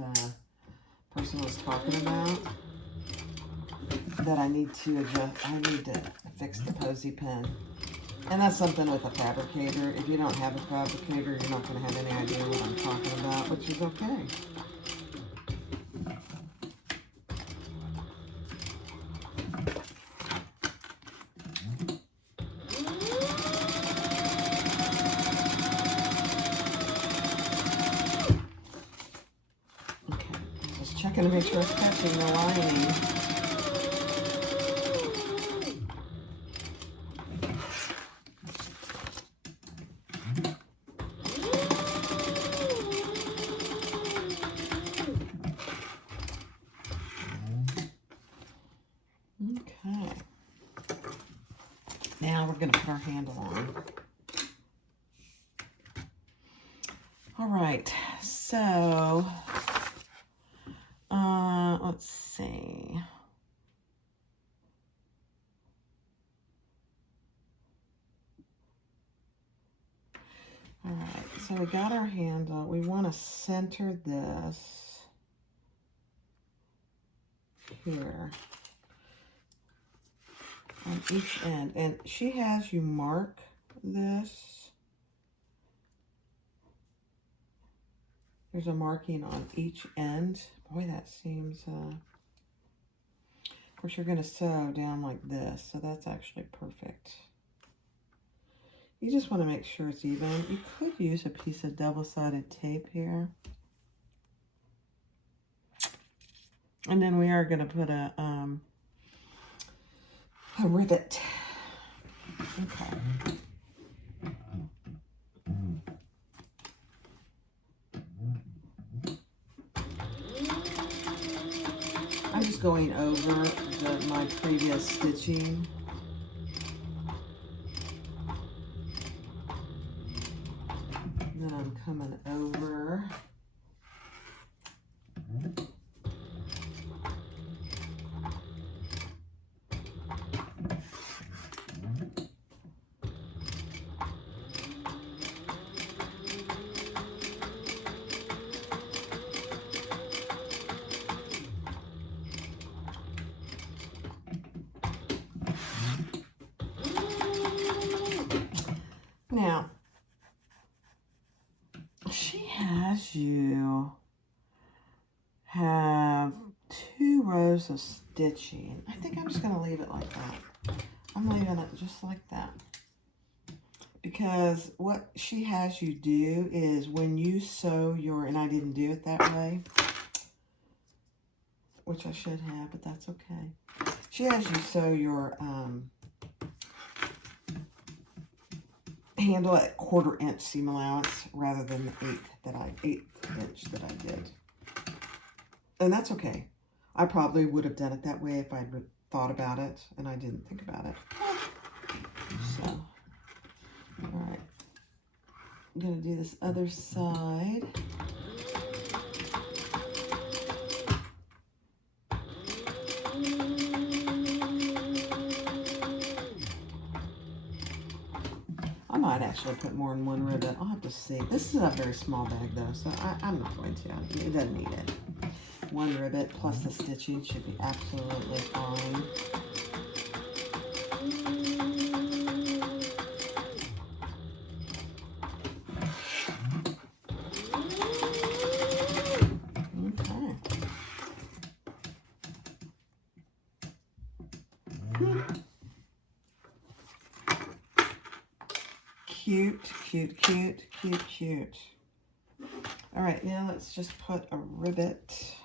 person was talking about, that I need to adjust. I need to fix the posy pin. And that's something with a fabricator. If you don't have a fabricator, you're not going to have any idea what I'm talking about, which is okay. Checking to make sure it's catching the lining. Okay. Now we're going to put our handle on. All right, so let's see. All right, so we got our handle. We want to center this here on each end. And she has you mark this. There's a marking on each end. Boy, that seems, of course, you're going to sew down like this, so that's actually perfect. You just want to make sure it's even. You could use a piece of double-sided tape here. And then we are going to put a rivet. Okay. I'm just going over my previous stitching. And then I'm coming over. she has you have 2 rows of stitching. I think I'm just going to leave it like that. I'm leaving it just like that. Because what she has you do is when you sew your, and I didn't do it that way, which I should have, but that's okay. She has you sew your handle at 1/4 inch seam allowance rather than the 1/8 inch that I did. And that's okay. I probably would have done it that way if I'd thought about it, and I didn't think about it. So, all right. I'm going to do this other side. I might actually put more in one ribbon. I'll have to see. This is a very small bag though, so I'm not going to. It doesn't need it. One ribbon plus the stitching should be absolutely fine. Cute, cute, cute, cute, cute. All right, now let's just put a ribbit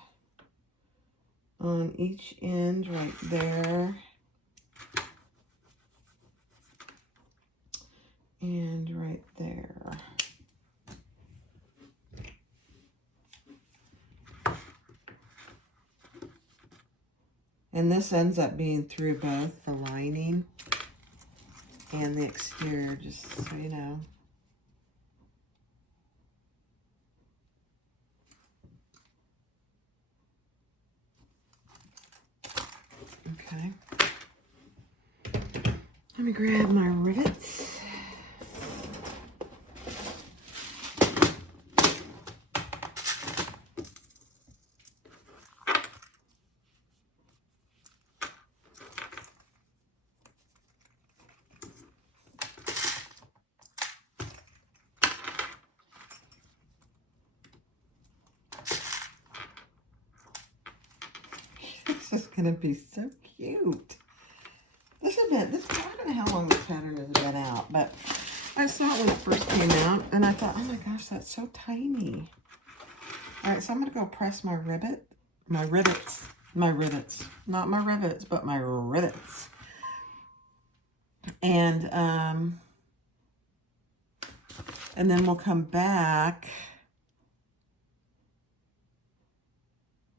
on each end right there. And right there. And this ends up being through both the lining and the exterior, just so you know. Okay. Let me grab my rivets. This is gonna be so cute. I don't know how long this pattern has been out, but I saw it when it first came out, and I thought, oh my gosh, that's so tiny. All right, so I'm gonna go press my rivets, not my rivets, but my rivets. And then we'll come back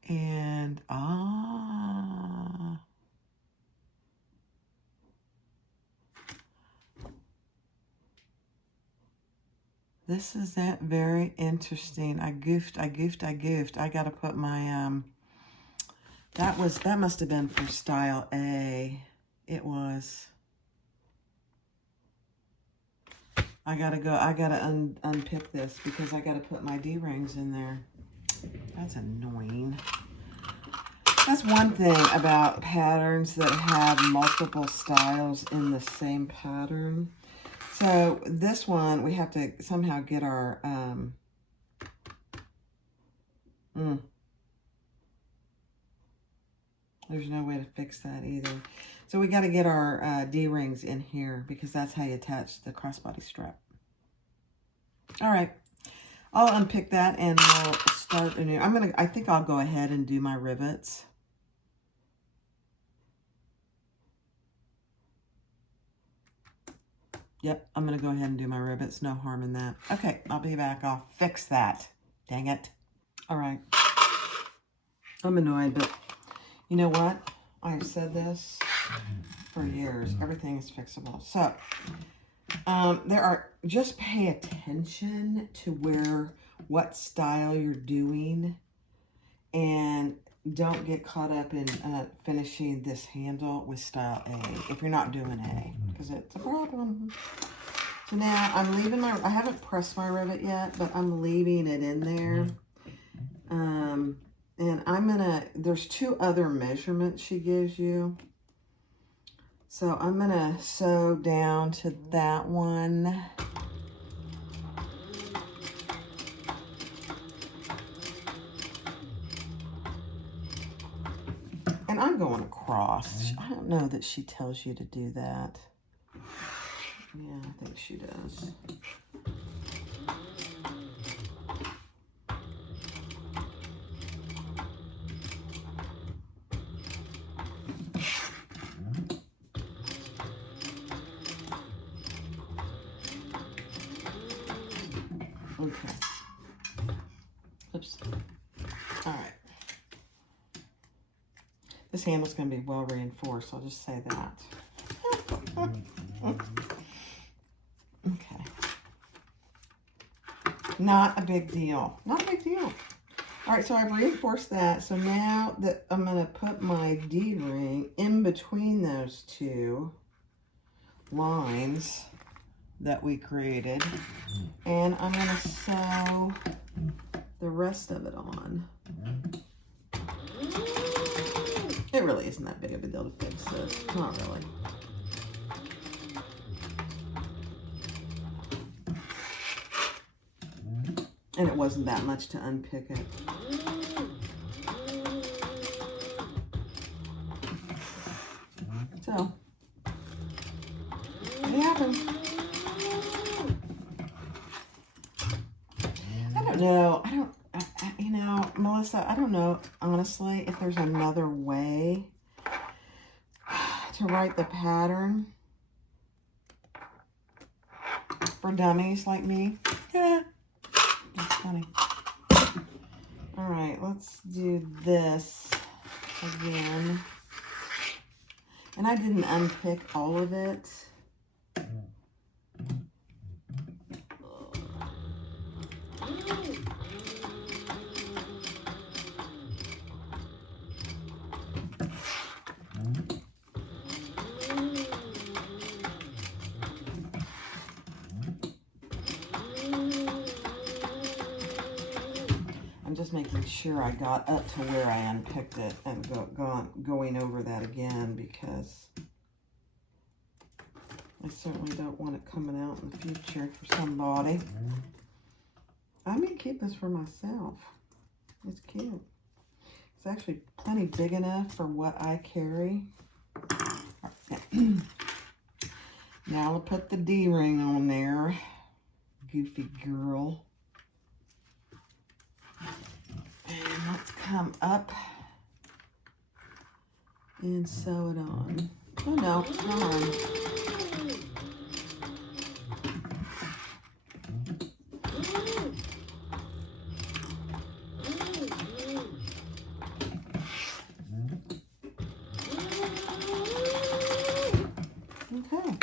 and this is that very interesting. I goofed. I gotta put my that must have been for style A. It was. I gotta unpick this because I gotta put my D-rings in there. That's annoying. That's one thing about patterns that have multiple styles in the same pattern. So this one, we have to somehow get our, there's no way to fix that either. So we got to get our D-rings in here because that's how you attach the crossbody strap. All right, I'll unpick that and we'll start anew. I think I'll go ahead and do my rivets. Yep, I'm going to go ahead and do my rivets. No harm in that. Okay, I'll be back. I'll fix that. Dang it. All right. I'm annoyed, but you know what? I've said this for years. Everything is fixable. So, just pay attention to what style you're doing, and don't get caught up in finishing this handle with style A if you're not doing A, because it's a problem. So now I'm leaving I haven't pressed my rivet yet, but I'm leaving it in there. And there's 2 other measurements she gives you. So I'm gonna sew down to that one. And I'm going across. I don't know that she tells you to do that. Yeah, I think she does. Okay. Oops. All right. This handle's going to be well reinforced. I'll just say that. Okay. Not a big deal. Not a big deal. All right, so I've reinforced that. So now that I'm going to put my D-ring in between those two lines that we created. And I'm going to sew the rest of it on. It really isn't that big of a deal to fix this. Not really. And it wasn't that much to unpick it. So, it happened. I don't know. You know, Melissa, I don't know, honestly, if there's another way to write the pattern for dummies like me. Yeah. That's funny. All right, let's do this again. And I didn't unpick all of it. I'm just making sure I got up to where I unpicked it and going over that again, because I certainly don't want it coming out in the future for somebody. I may keep this for myself. It's cute. It's actually plenty big enough for what I carry. Now I'll put the D-ring on there. Goofy girl. And let's come up and sew it on. Oh no, come on. Okay.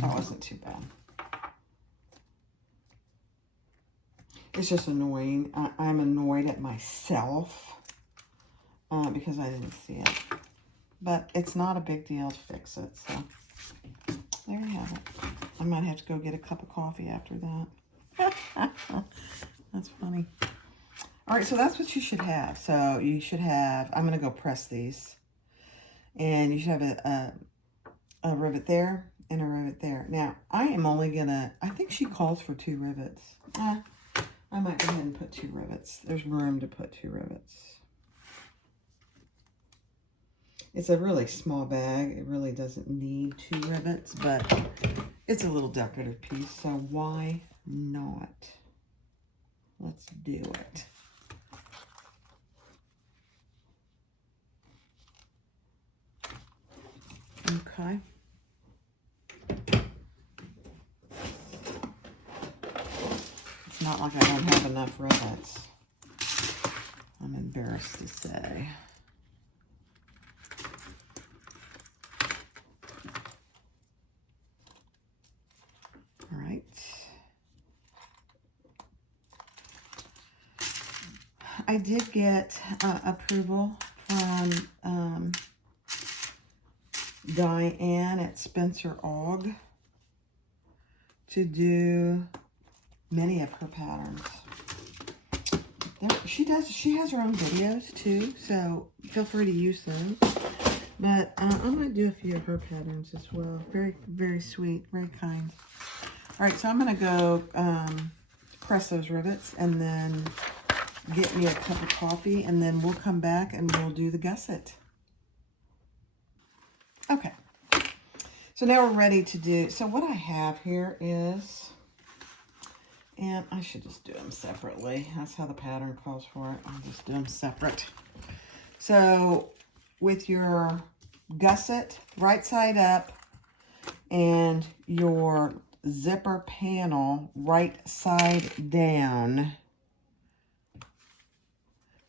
That wasn't too bad. It's just annoying. I'm annoyed at myself because I didn't see it. But it's not a big deal to fix it. So there you have it. I might have to go get a cup of coffee after that. That's funny. All right, so that's what you should have. So you should have, I'm going to go press these. And you should have a rivet there and a rivet there. Now, I am only going to, I think she calls for 2 rivets. I might go ahead and put 2 rivets. There's room to put 2 rivets. It's a really small bag. It really doesn't need 2 rivets, but it's a little decorative piece, so why not? Let's do it. Okay. It's not like I don't have enough rivets. I'm embarrassed to say. All right. I did get approval from Diane at Spencer Ogg to do many of her patterns. She has her own videos too, so feel free to use those. But I'm going to do a few of her patterns as well. Very, very sweet, very kind. All right, so I'm going to go press those rivets, and then get me a cup of coffee, and then we'll come back and we'll do the gusset. Okay. So now we're ready to do, so what I have here is, and I should just do them separately. That's how the pattern calls for it. I'll just do them separate. So with your gusset right side up and your zipper panel right side down,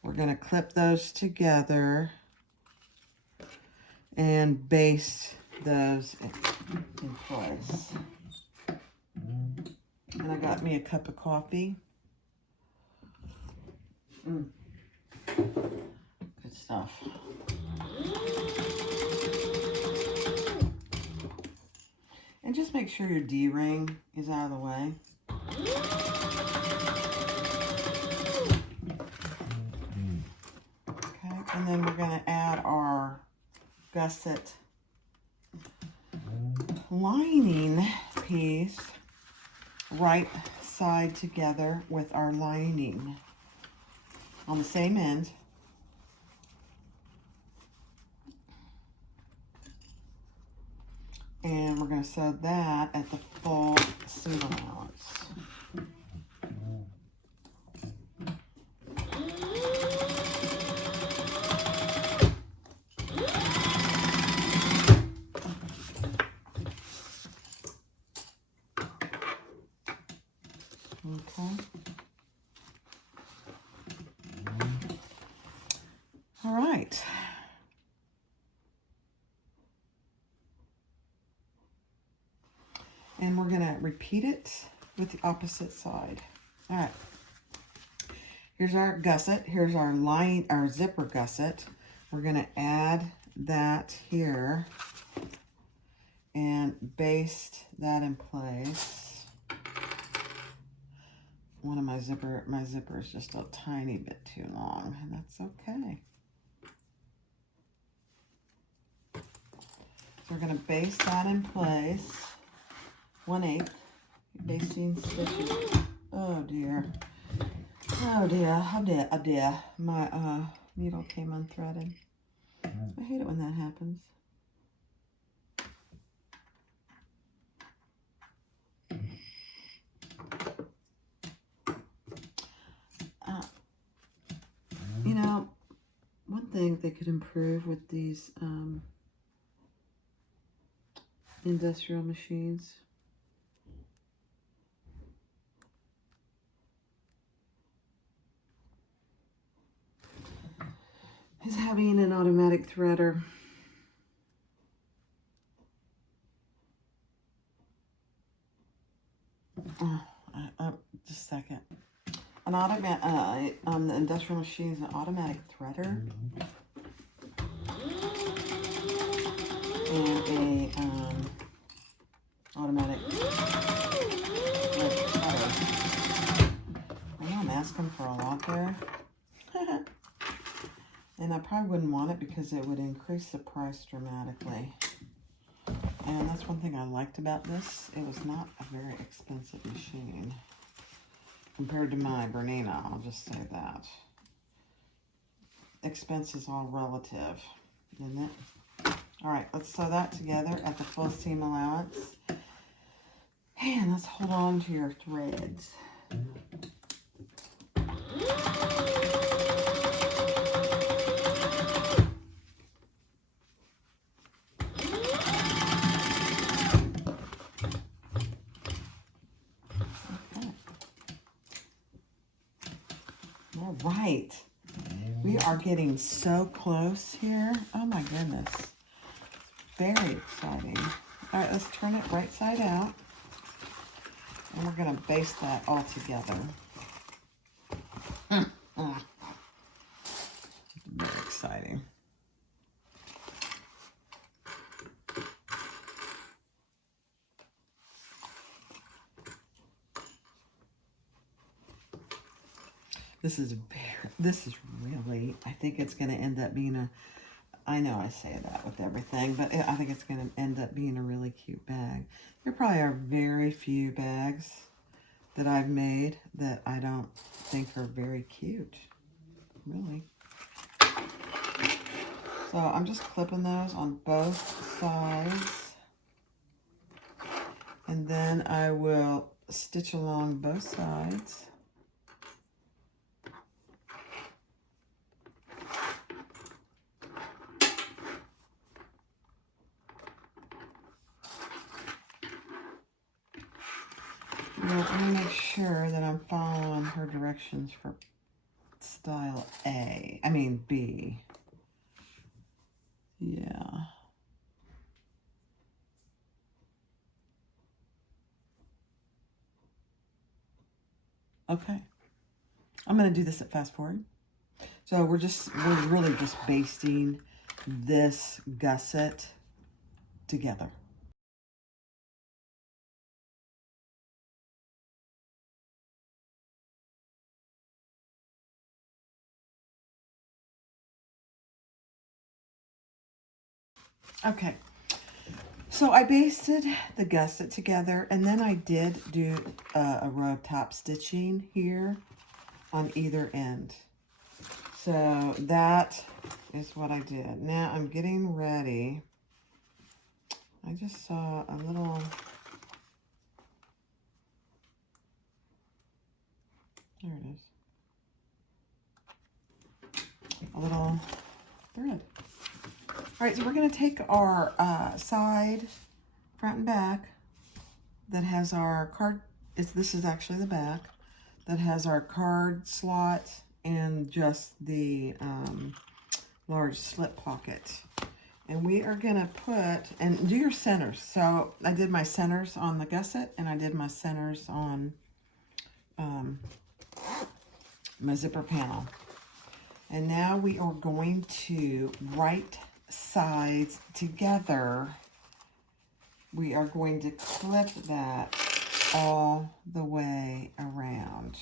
we're going to clip those together and baste those in place. And I got me a cup of coffee. Good stuff. And just make sure your D-ring is out of the way. Okay, and then we're going to add our gusset lining piece right side together with our lining on the same end. And we're going to sew that at the full seam allowance. Okay. All right. And we're going to repeat it with the opposite side. All right. Here's our gusset. Here's our line, our zipper gusset. We're going to add that here and baste that in place. One of my zipper is just a tiny bit too long, and that's okay. So we're going to baste that in place. 1/8 basting stitches. Oh dear. Oh dear. Oh dear. My needle came unthreaded. I hate it when that happens. You know, one thing they could improve with these industrial machines is having an automatic threader. Just a second. An automatic on the industrial machines, an automatic threader and a automatic cutter. I know I'm asking for a lot there. And I probably wouldn't want it because it would increase the price dramatically. And that's one thing I liked about this. It was not a very expensive machine compared to my Bernina, I'll just say that. Expense is all relative, isn't it? All right, let's sew that together at the full seam allowance. And let's hold on to your threads. All right, we are getting so close here. Oh my goodness, very exciting. All right, let's turn it right side out, and we're gonna baste that all together. Very exciting. This is really, I think it's going to end up being a, I know I say that with everything, but I think it's going to end up being a really cute bag. There probably are very few bags that I've made that I don't think are very cute, really. So I'm just clipping those on both sides. And then I will stitch along both sides. Now, I'm going to make sure that I'm following her directions for style B. Yeah. Okay. I'm going to do this at fast forward. So we're really just basting this gusset together. Okay. So I basted the gusset together, and then I did do a row of top stitching here on either end. So that is what I did. Now I'm getting ready. I just saw a little, there it is, a little thread. All right, so we're going to take our side, front and back, that has our card, this is actually the back, that has our card slot and just the large slip pocket. And we are going to put, and do your centers. So I did my centers on the gusset, and I did my centers on my zipper panel. And now we are going to right sides together. We are going to clip that all the way around.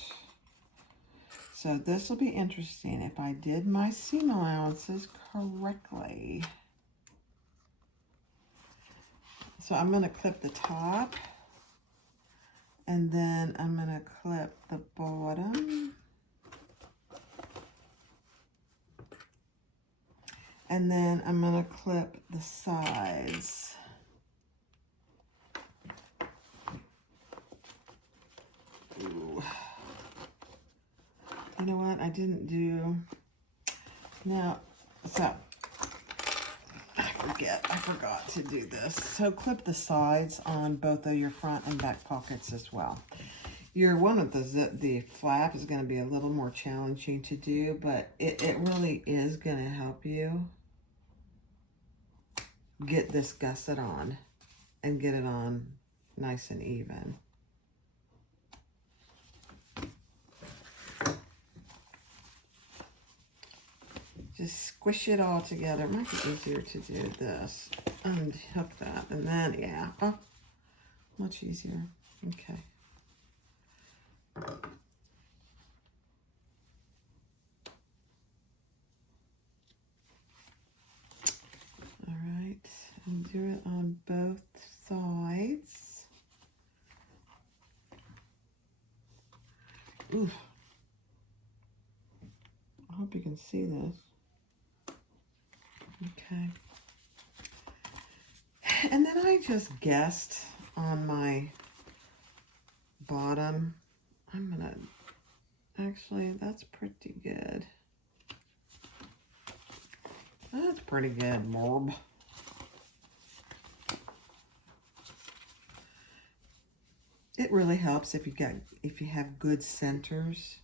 So this will be interesting if I did my seam allowances correctly. So I'm going to clip the top, and then I'm going to clip the bottom. And then I'm going to clip the sides. Ooh. You know what? I didn't do... Now, so... I forgot to do this. So clip the sides on both of your front and back pockets as well. One of the flap is going to be a little more challenging to do, but it really is going to help you get this gusset on and get it on nice and even. Just squish it all together. It might be easier to do this. Unhook that, and then, yeah. Oh, much easier. Okay. All right, and do it on both sides. Ooh. I hope you can see this. Okay. And then I just guessed on my bottom. Actually, that's pretty good. That's pretty good, Morb. It really helps if you have good centers.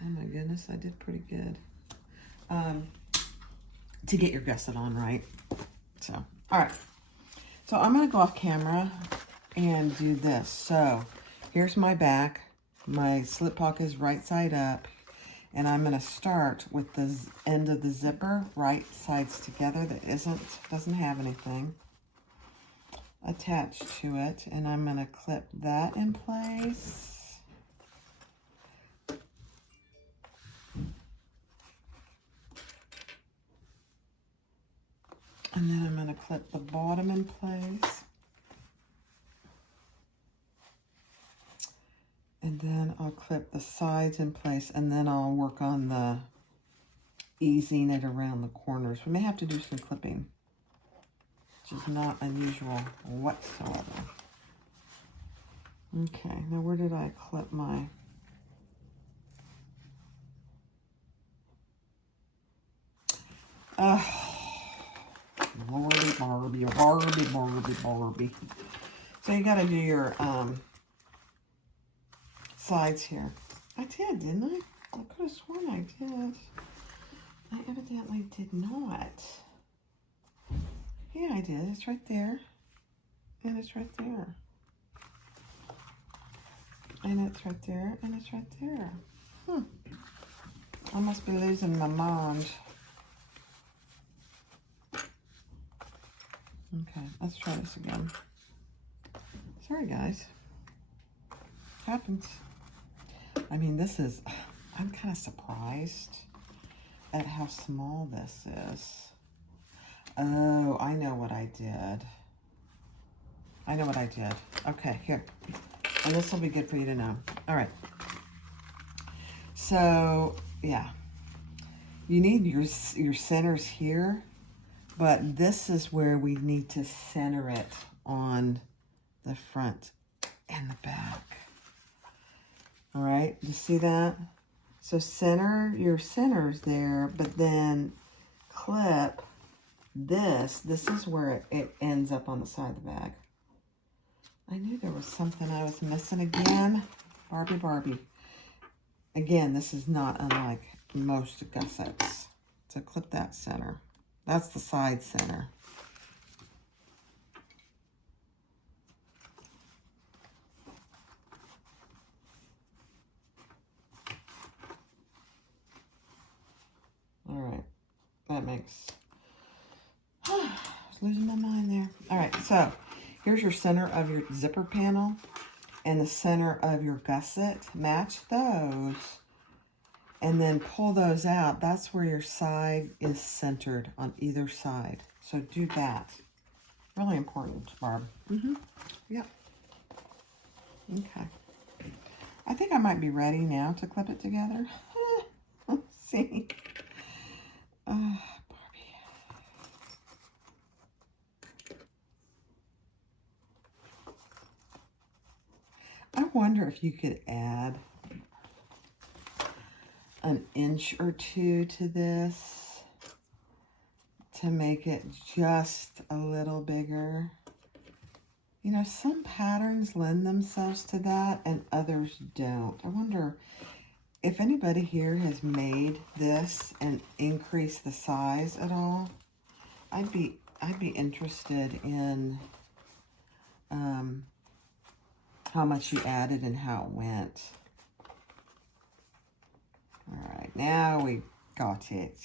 Oh my goodness, I did pretty good. To get your gusset on right. So, all right. So I'm going to go off camera and do this. So here's my back. My slip pocket is right side up. And I'm going to start with the end of the zipper, right sides together that doesn't have anything attached to it. And I'm going to clip that in place. And then I'm going to clip the bottom in place. And then I'll clip the sides in place, and then I'll work on the easing it around the corners. We may have to do some clipping, which is not unusual whatsoever. Okay, now where did I clip my... Lordy Barbie, Barbie, Barbie, Barbie. So you gotta do your sides here. I did, didn't I? I could have sworn I did. I evidently did not. Yeah, I did. It's right there. And it's right there. And it's right there. And it's right there. I must be losing my mind. Okay, let's try this again. Sorry, guys. Happens. I mean, this is... I'm kind of surprised at how small this is. Oh, I know what I did. I know what I did. Okay, here. And this will be good for you to know. All right. So, yeah. You need your centers here, but this is where we need to center it on the front and the back. All right, you see that? So center your centers there, but then clip this. This is where it ends up on the side of the bag. I knew there was something I was missing again. Barbie, Barbie. Again, this is not unlike most gussets. So clip that center. That's the side center. All right, that makes... I was losing my mind there. All right, so here's your center of your zipper panel and the center of your gusset. Match those and then pull those out. That's where your side is centered on either side. So do that. Really important, Barb. Yep. Okay. I think I might be ready now to clip it together. Let's see. Barbie. I wonder if you could add an inch or two to this to make it just a little bigger. You know, some patterns lend themselves to that and others don't. I wonder if anybody here has made this and increased the size at all. I'd be interested in how much you added and how it went. All right, now we got it.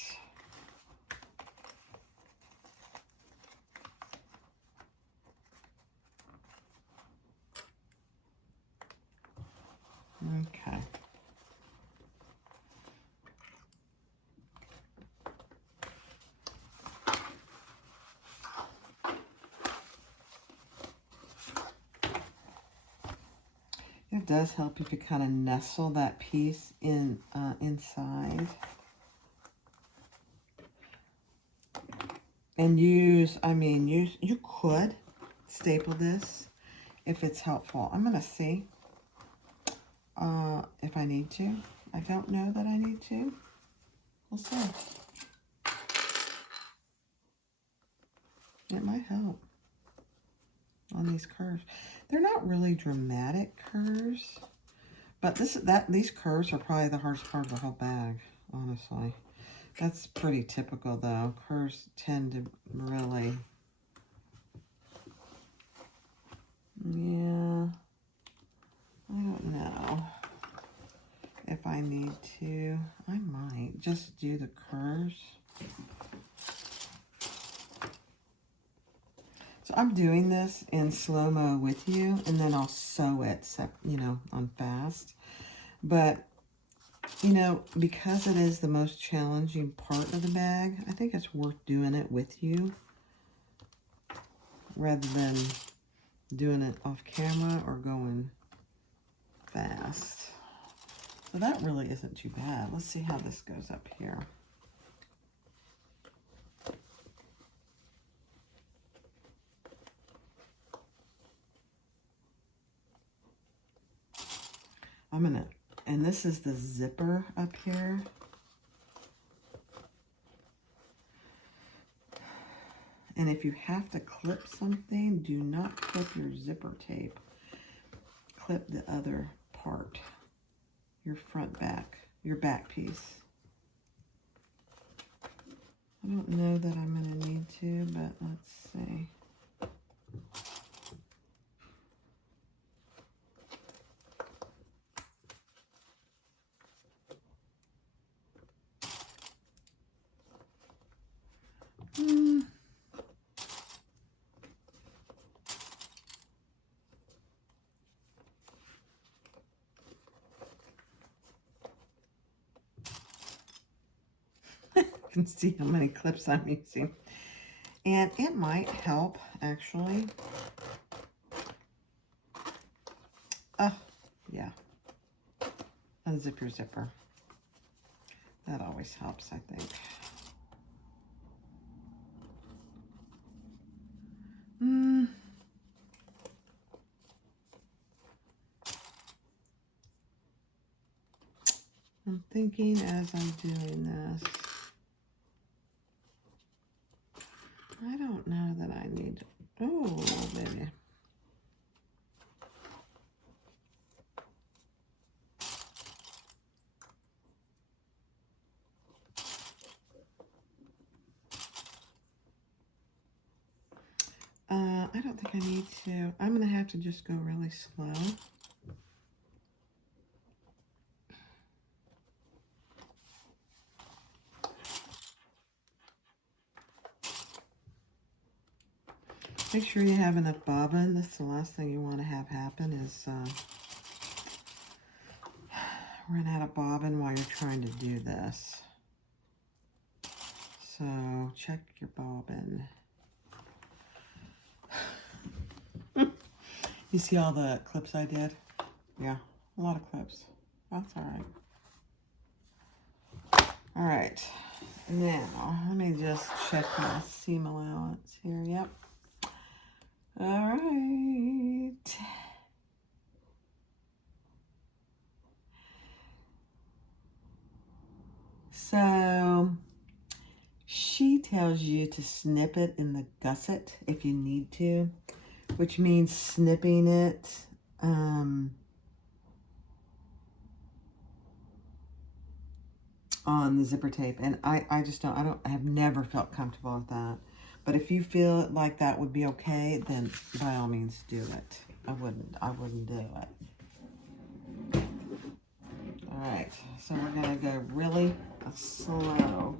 Okay. It does help if you kind of nestle that piece in inside. And you could staple this if it's helpful. I'm going to see if I need to. I don't know that I need to. We'll see. It might help on these curves. They're not really dramatic curves, but these curves are probably the hardest part of the whole bag, honestly. That's pretty typical though. Curves tend to really, yeah, I don't know if I need to. I might just do the curves. So I'm doing this in slow-mo with you, and then I'll sew it, on fast. But, because it is the most challenging part of the bag, I think it's worth doing it with you rather than doing it off camera or going fast. So that really isn't too bad. Let's see how this goes up here. And this is the zipper up here. And if you have to clip something, do not clip your zipper tape. Clip the other part, your your back piece. I don't know that I'm going to need to, but let's see. You can see how many clips I'm using. And it might help, actually. Yeah. Unzip your zipper. That always helps, I think. I'm thinking as I'm doing this, I don't know that I need to, oh, baby. I don't think I need to. I'm going to have to just go really slow. Make sure you have enough bobbin. That's the last thing you want to have happen is run out of bobbin while you're trying to do this. So check your bobbin. You see all the clips I did? Yeah, a lot of clips. That's all right. All right, now let me just check my seam allowance here. Yep. All right. So she tells you to snip it in the gusset if you need to, which means snipping it on the zipper tape. And I have never felt comfortable with that. But if you feel like that would be okay, then by all means do it. I wouldn't do it. All right, so we're gonna go really slow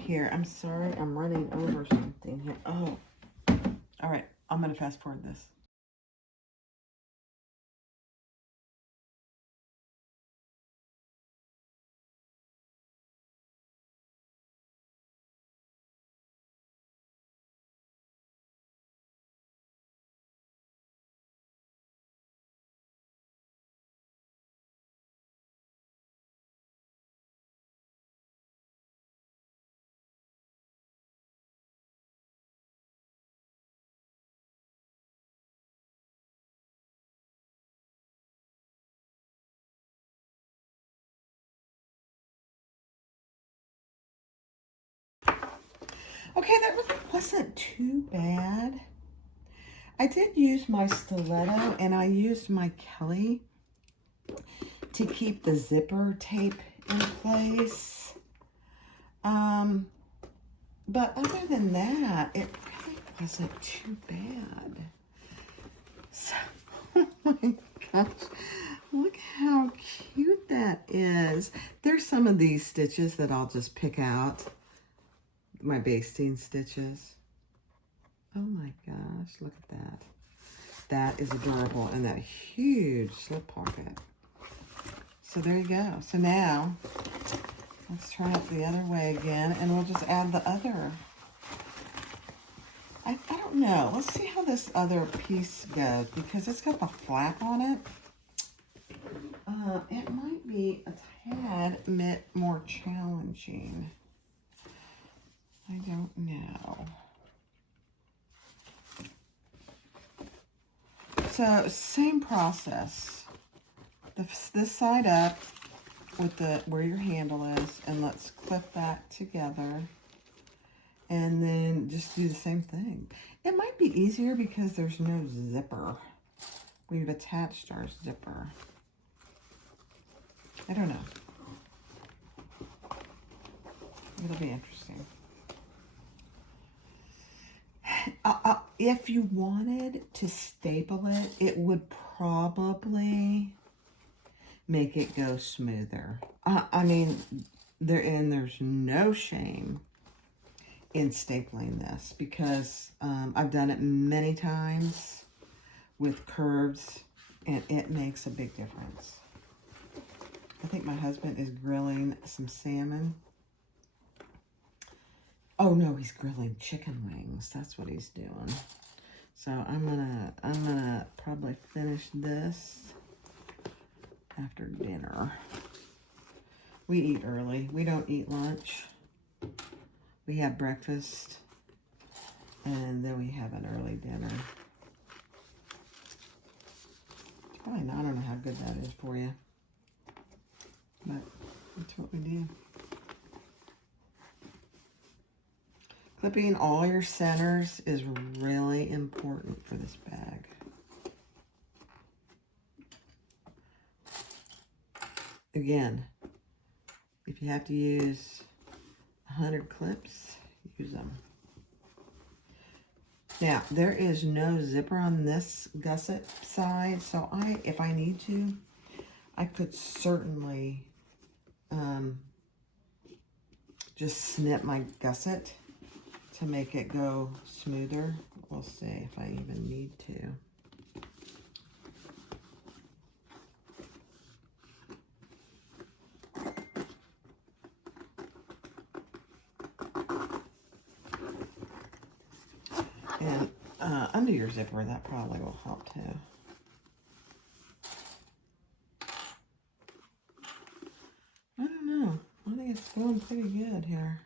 here. I'm sorry, I'm running over something here. Oh, all right, I'm gonna fast forward this. Okay, that really wasn't too bad. I did use my stiletto and I used my Kelly to keep the zipper tape in place. But other than that, it really wasn't too bad. So, oh my gosh, look how cute that is. There's some of these stitches that I'll just pick out. My basting stitches. Oh my gosh, look at that. That is adorable, and that huge slip pocket. So there you go. So now, let's turn it the other way again, and we'll just add the other. I don't know. Let's see how this other piece goes, because it's got the flap on it. It might be a tad bit more challenging. I don't know. So, same process. This side up with where your handle is, and let's clip that together. And then just do the same thing. It might be easier because there's no zipper. We've attached our zipper. I don't know. It'll be interesting. If you wanted to staple it, it would probably make it go smoother. I mean, there's no shame in stapling this because I've done it many times with curves, and it makes a big difference. I think my husband is grilling some salmon. Oh no, he's grilling chicken wings. That's what he's doing. So I'm gonna probably finish this after dinner. We eat early. We don't eat lunch. We have breakfast, and then we have an early dinner. It's probably not. I don't know how good that is for you, but that's what we do. Clipping all your centers is really important for this bag. Again, if you have to use 100 clips, use them. Now, there is no zipper on this gusset side, so if I need to, I could certainly just snip my gusset to make it go smoother. We'll see if I even need to. And under your zipper, that probably will help too. I don't know. I think it's going pretty good here.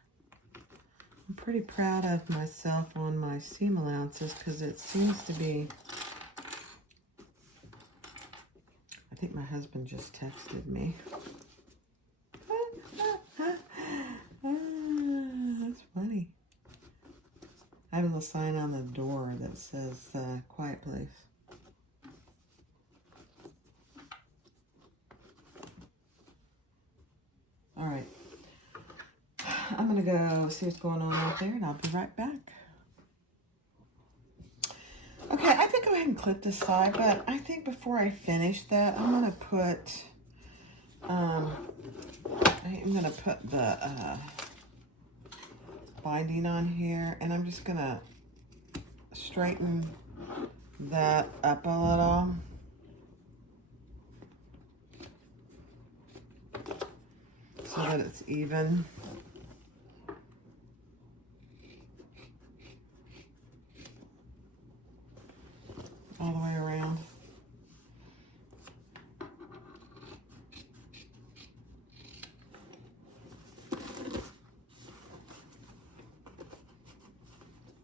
I'm pretty proud of myself on my seam allowances because it seems to be... I think my husband just texted me. That's funny. I have a little sign on the door that says, quiet place. All right. I'm going to go see what's going on out there, and I'll be right back. Okay, I think go ahead and clip this side, but I think before I finish that, I'm going to put, the binding on here, and I'm just going to straighten that up a little. So that it's even. All the way around.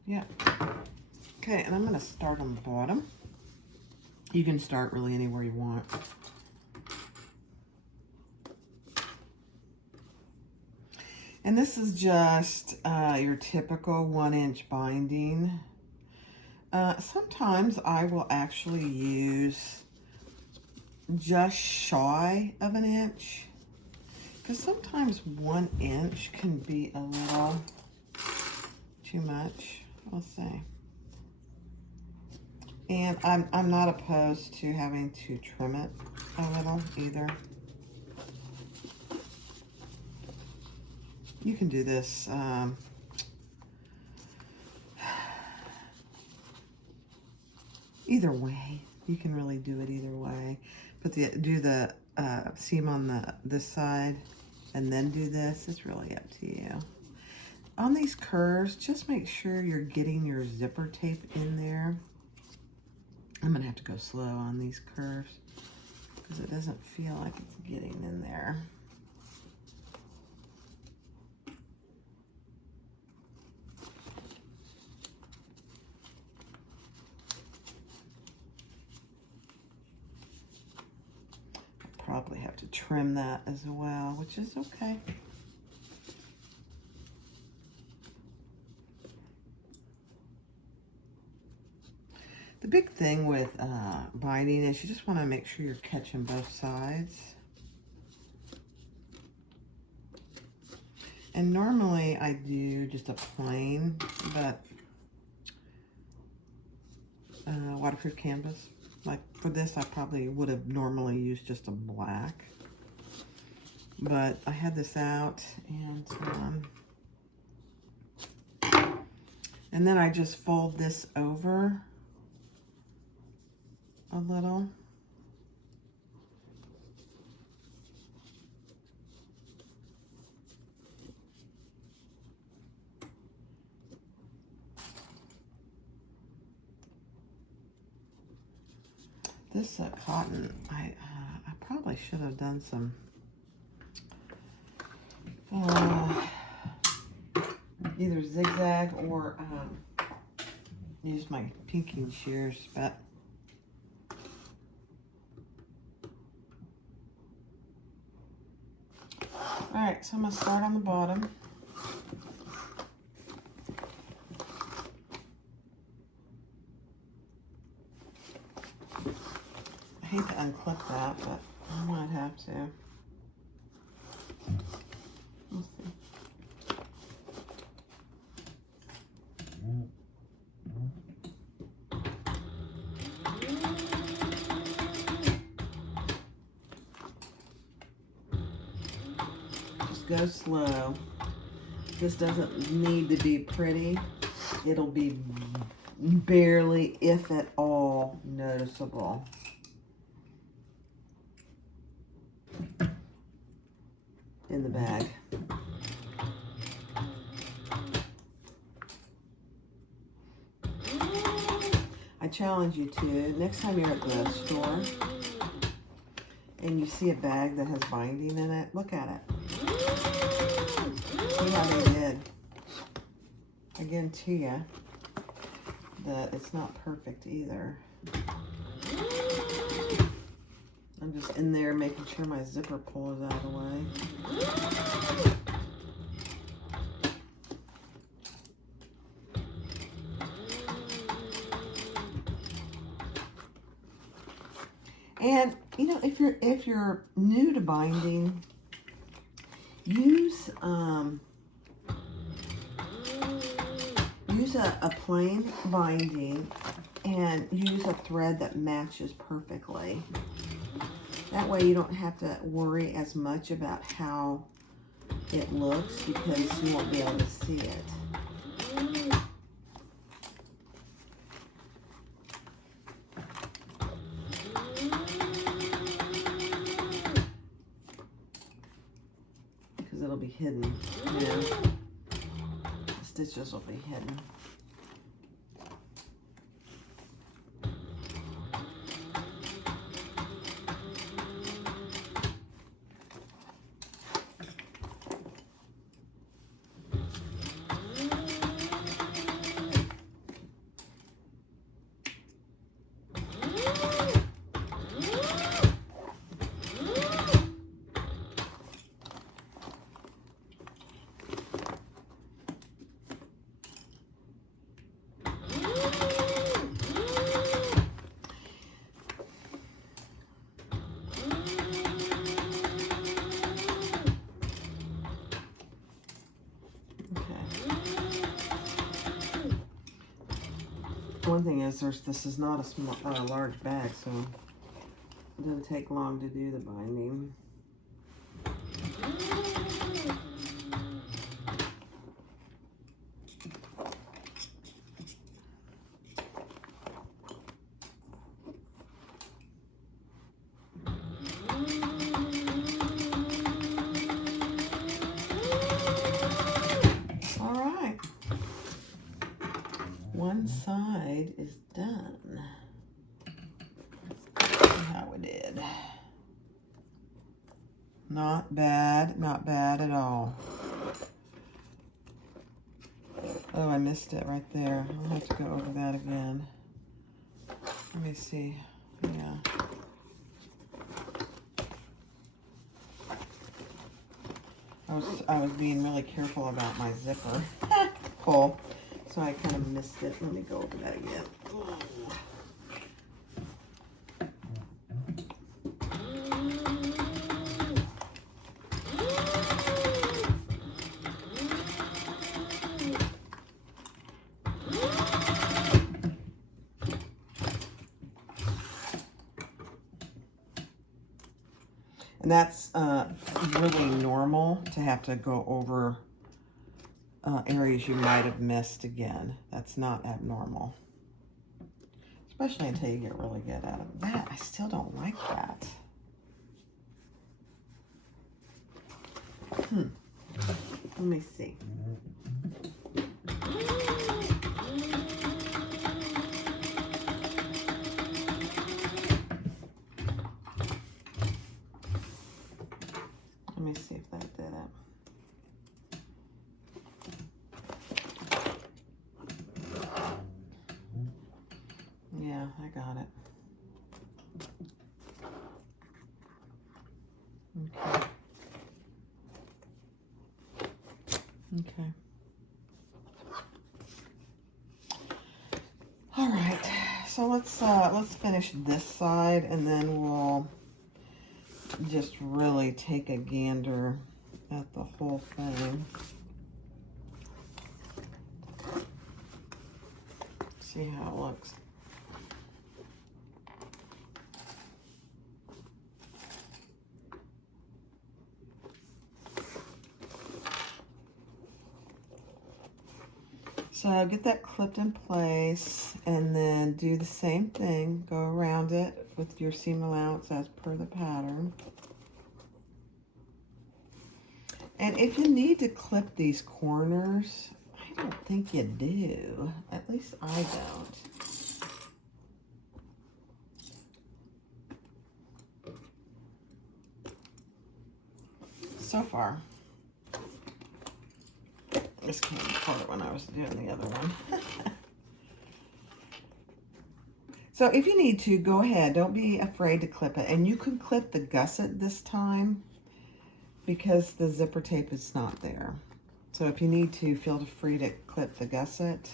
Yeah. Okay, and I'm going to start on the bottom. You can start really anywhere you want. And this is just your typical 1-inch binding. Sometimes I will actually use just shy of an inch, because sometimes 1 inch can be a little too much. We'll see. And I'm not opposed to having to trim it a little either. You can do this either way. You can really do it either way. Do the seam on this side and then do this. It's really up to you. On these curves, just make sure you're getting your zipper tape in there. I'm gonna have to go slow on these curves because it doesn't feel like it's getting in there. Probably have to trim that as well, which is okay. The big thing with binding is you just want to make sure you're catching both sides. And normally I do just a plain, but waterproof canvas. Like for this, I probably would have normally used just a black. But I had this out, and then I just fold this over a little. This cotton, I probably should have done some either zigzag or use my pinking shears, but all right, so I'm gonna start on the bottom. I hate to unclip that, but I might have to. We'll see. Just go slow. This doesn't need to be pretty. It'll be barely, if at all, noticeable. In the bag. I challenge you to, next time you're at the store and you see a bag that has binding in it, look at it. See how they did. I guarantee you that it's not perfect either. I'm just in there making sure my zipper pull is out of the way. And you know, if you're new to binding, use a plain binding and use a thread that matches perfectly. That way you don't have to worry as much about how it looks because you won't be able to see it. Because it'll be hidden, you know. The stitches will be hidden. One thing is, this is not a large bag, so it doesn't take long to do the binding. One side is done. See how we did. Not bad, not bad at all. Oh, I missed it right there. I'll have to go over that again. Let me see. Yeah. I was being really careful about my zipper pull, so I kind of missed it. Let me go over that again. And that's really normal to have to go over areas you might have missed again. That's not abnormal. Especially until you get really good at it. That, I still don't like that. Let me see. Let me see if that did it. Yeah, I got it. Okay. Okay. All right. So let's finish this side, and then we'll just really take a gander at the whole thing. See how it looks. So get that clipped in place, and then do the same thing. Go around it with your seam allowance as per the pattern. And if you need to clip these corners, I don't think you do. At least I don't. So far. This came apart when I was doing the other one. So if you need to, go ahead. Don't be afraid to clip it. And you can clip the gusset this time because the zipper tape is not there. So if you need to, feel free to clip the gusset.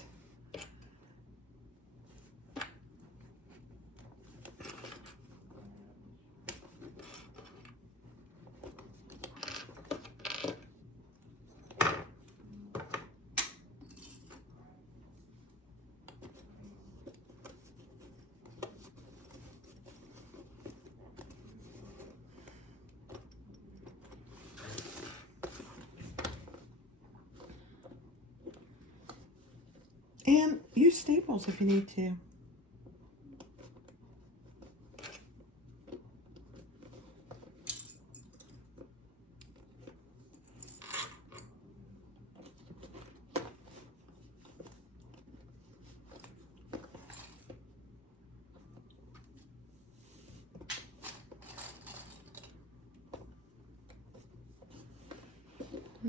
And use staples if you need to.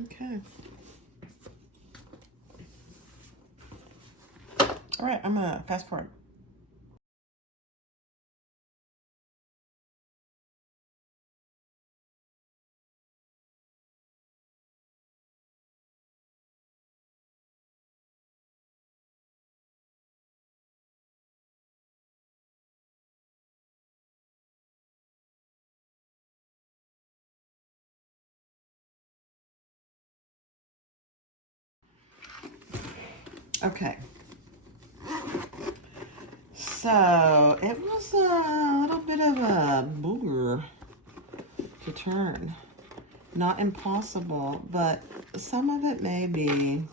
Okay. All right, I'm gonna fast forward. Okay. So it was a little bit of a booger to turn. Not impossible, but some of it may be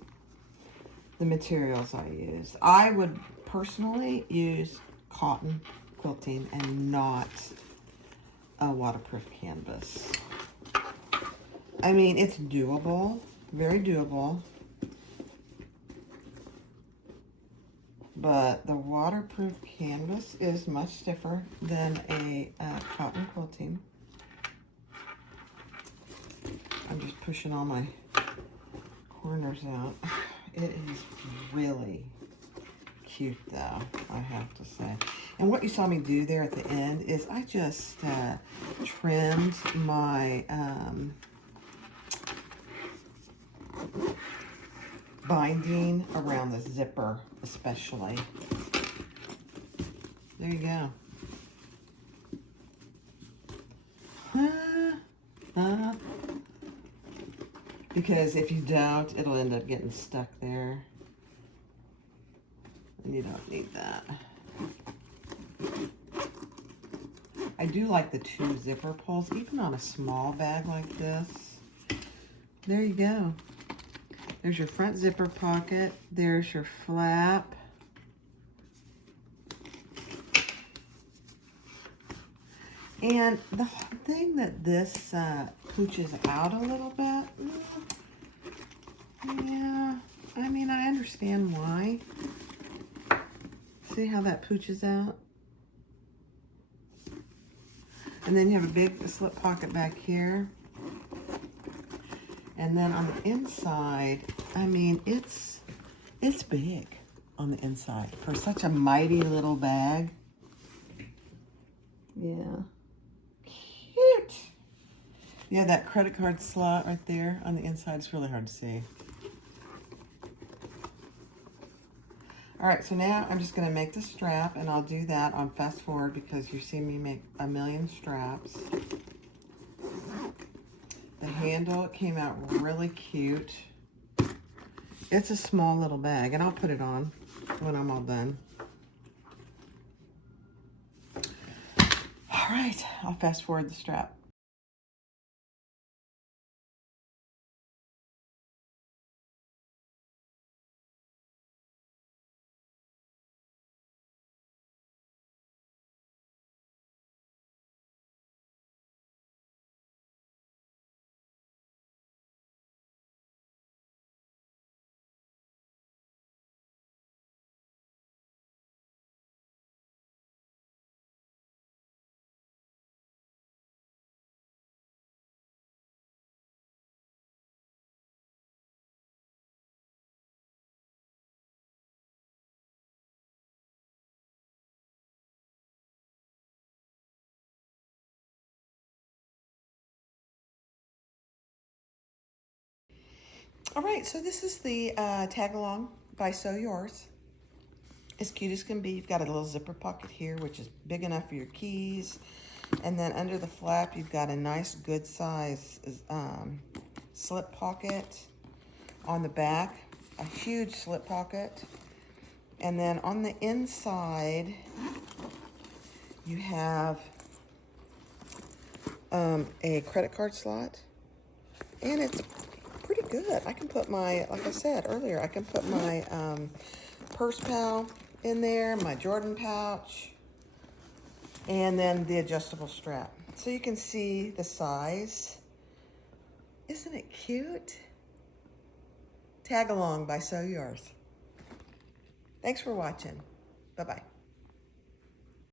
the materials I use. I would personally use cotton quilting and not a waterproof canvas. I mean, it's doable, very doable, but the waterproof canvas is much different than a cotton quilting. pushing all my corners out. It is really cute though, I have to say. And what you saw me do there at the end is I just trimmed my binding around the zipper especially. There you go. Because if you don't, it'll end up getting stuck there. And you don't need that. I do like the 2 zipper pulls, even on a small bag like this. There you go. There's your front zipper pocket. There's your flap. And the thing that this pooches out a little bit, yeah, I mean, I understand why. See how that pooches out? And then you have a big slip pocket back here. And then on the inside, I mean, it's big on the inside for such a mighty little bag. Yeah. Cute. Yeah, that credit card slot right there on the inside is really hard to see. All right, so now I'm just gonna make the strap, and I'll do that on fast forward because you see me make a million straps. The handle came out really cute. It's a small little bag, and I'll put it on when I'm all done. All right, I'll fast forward the strap. All right, so this is the tag along by Sew Yours. As cute as can be. You've got a little zipper pocket here, which is big enough for your keys. And then under the flap, you've got a nice good size slip pocket. On the back, a huge slip pocket. And then on the inside, you have a credit card slot. And it's pretty good. I can put my, like I said earlier, I can put my purse pal in there, my Jordan pouch, and then the adjustable strap. So you can see the size. Isn't it cute? Tag along by Sew Yours. Thanks for watching. Bye-bye.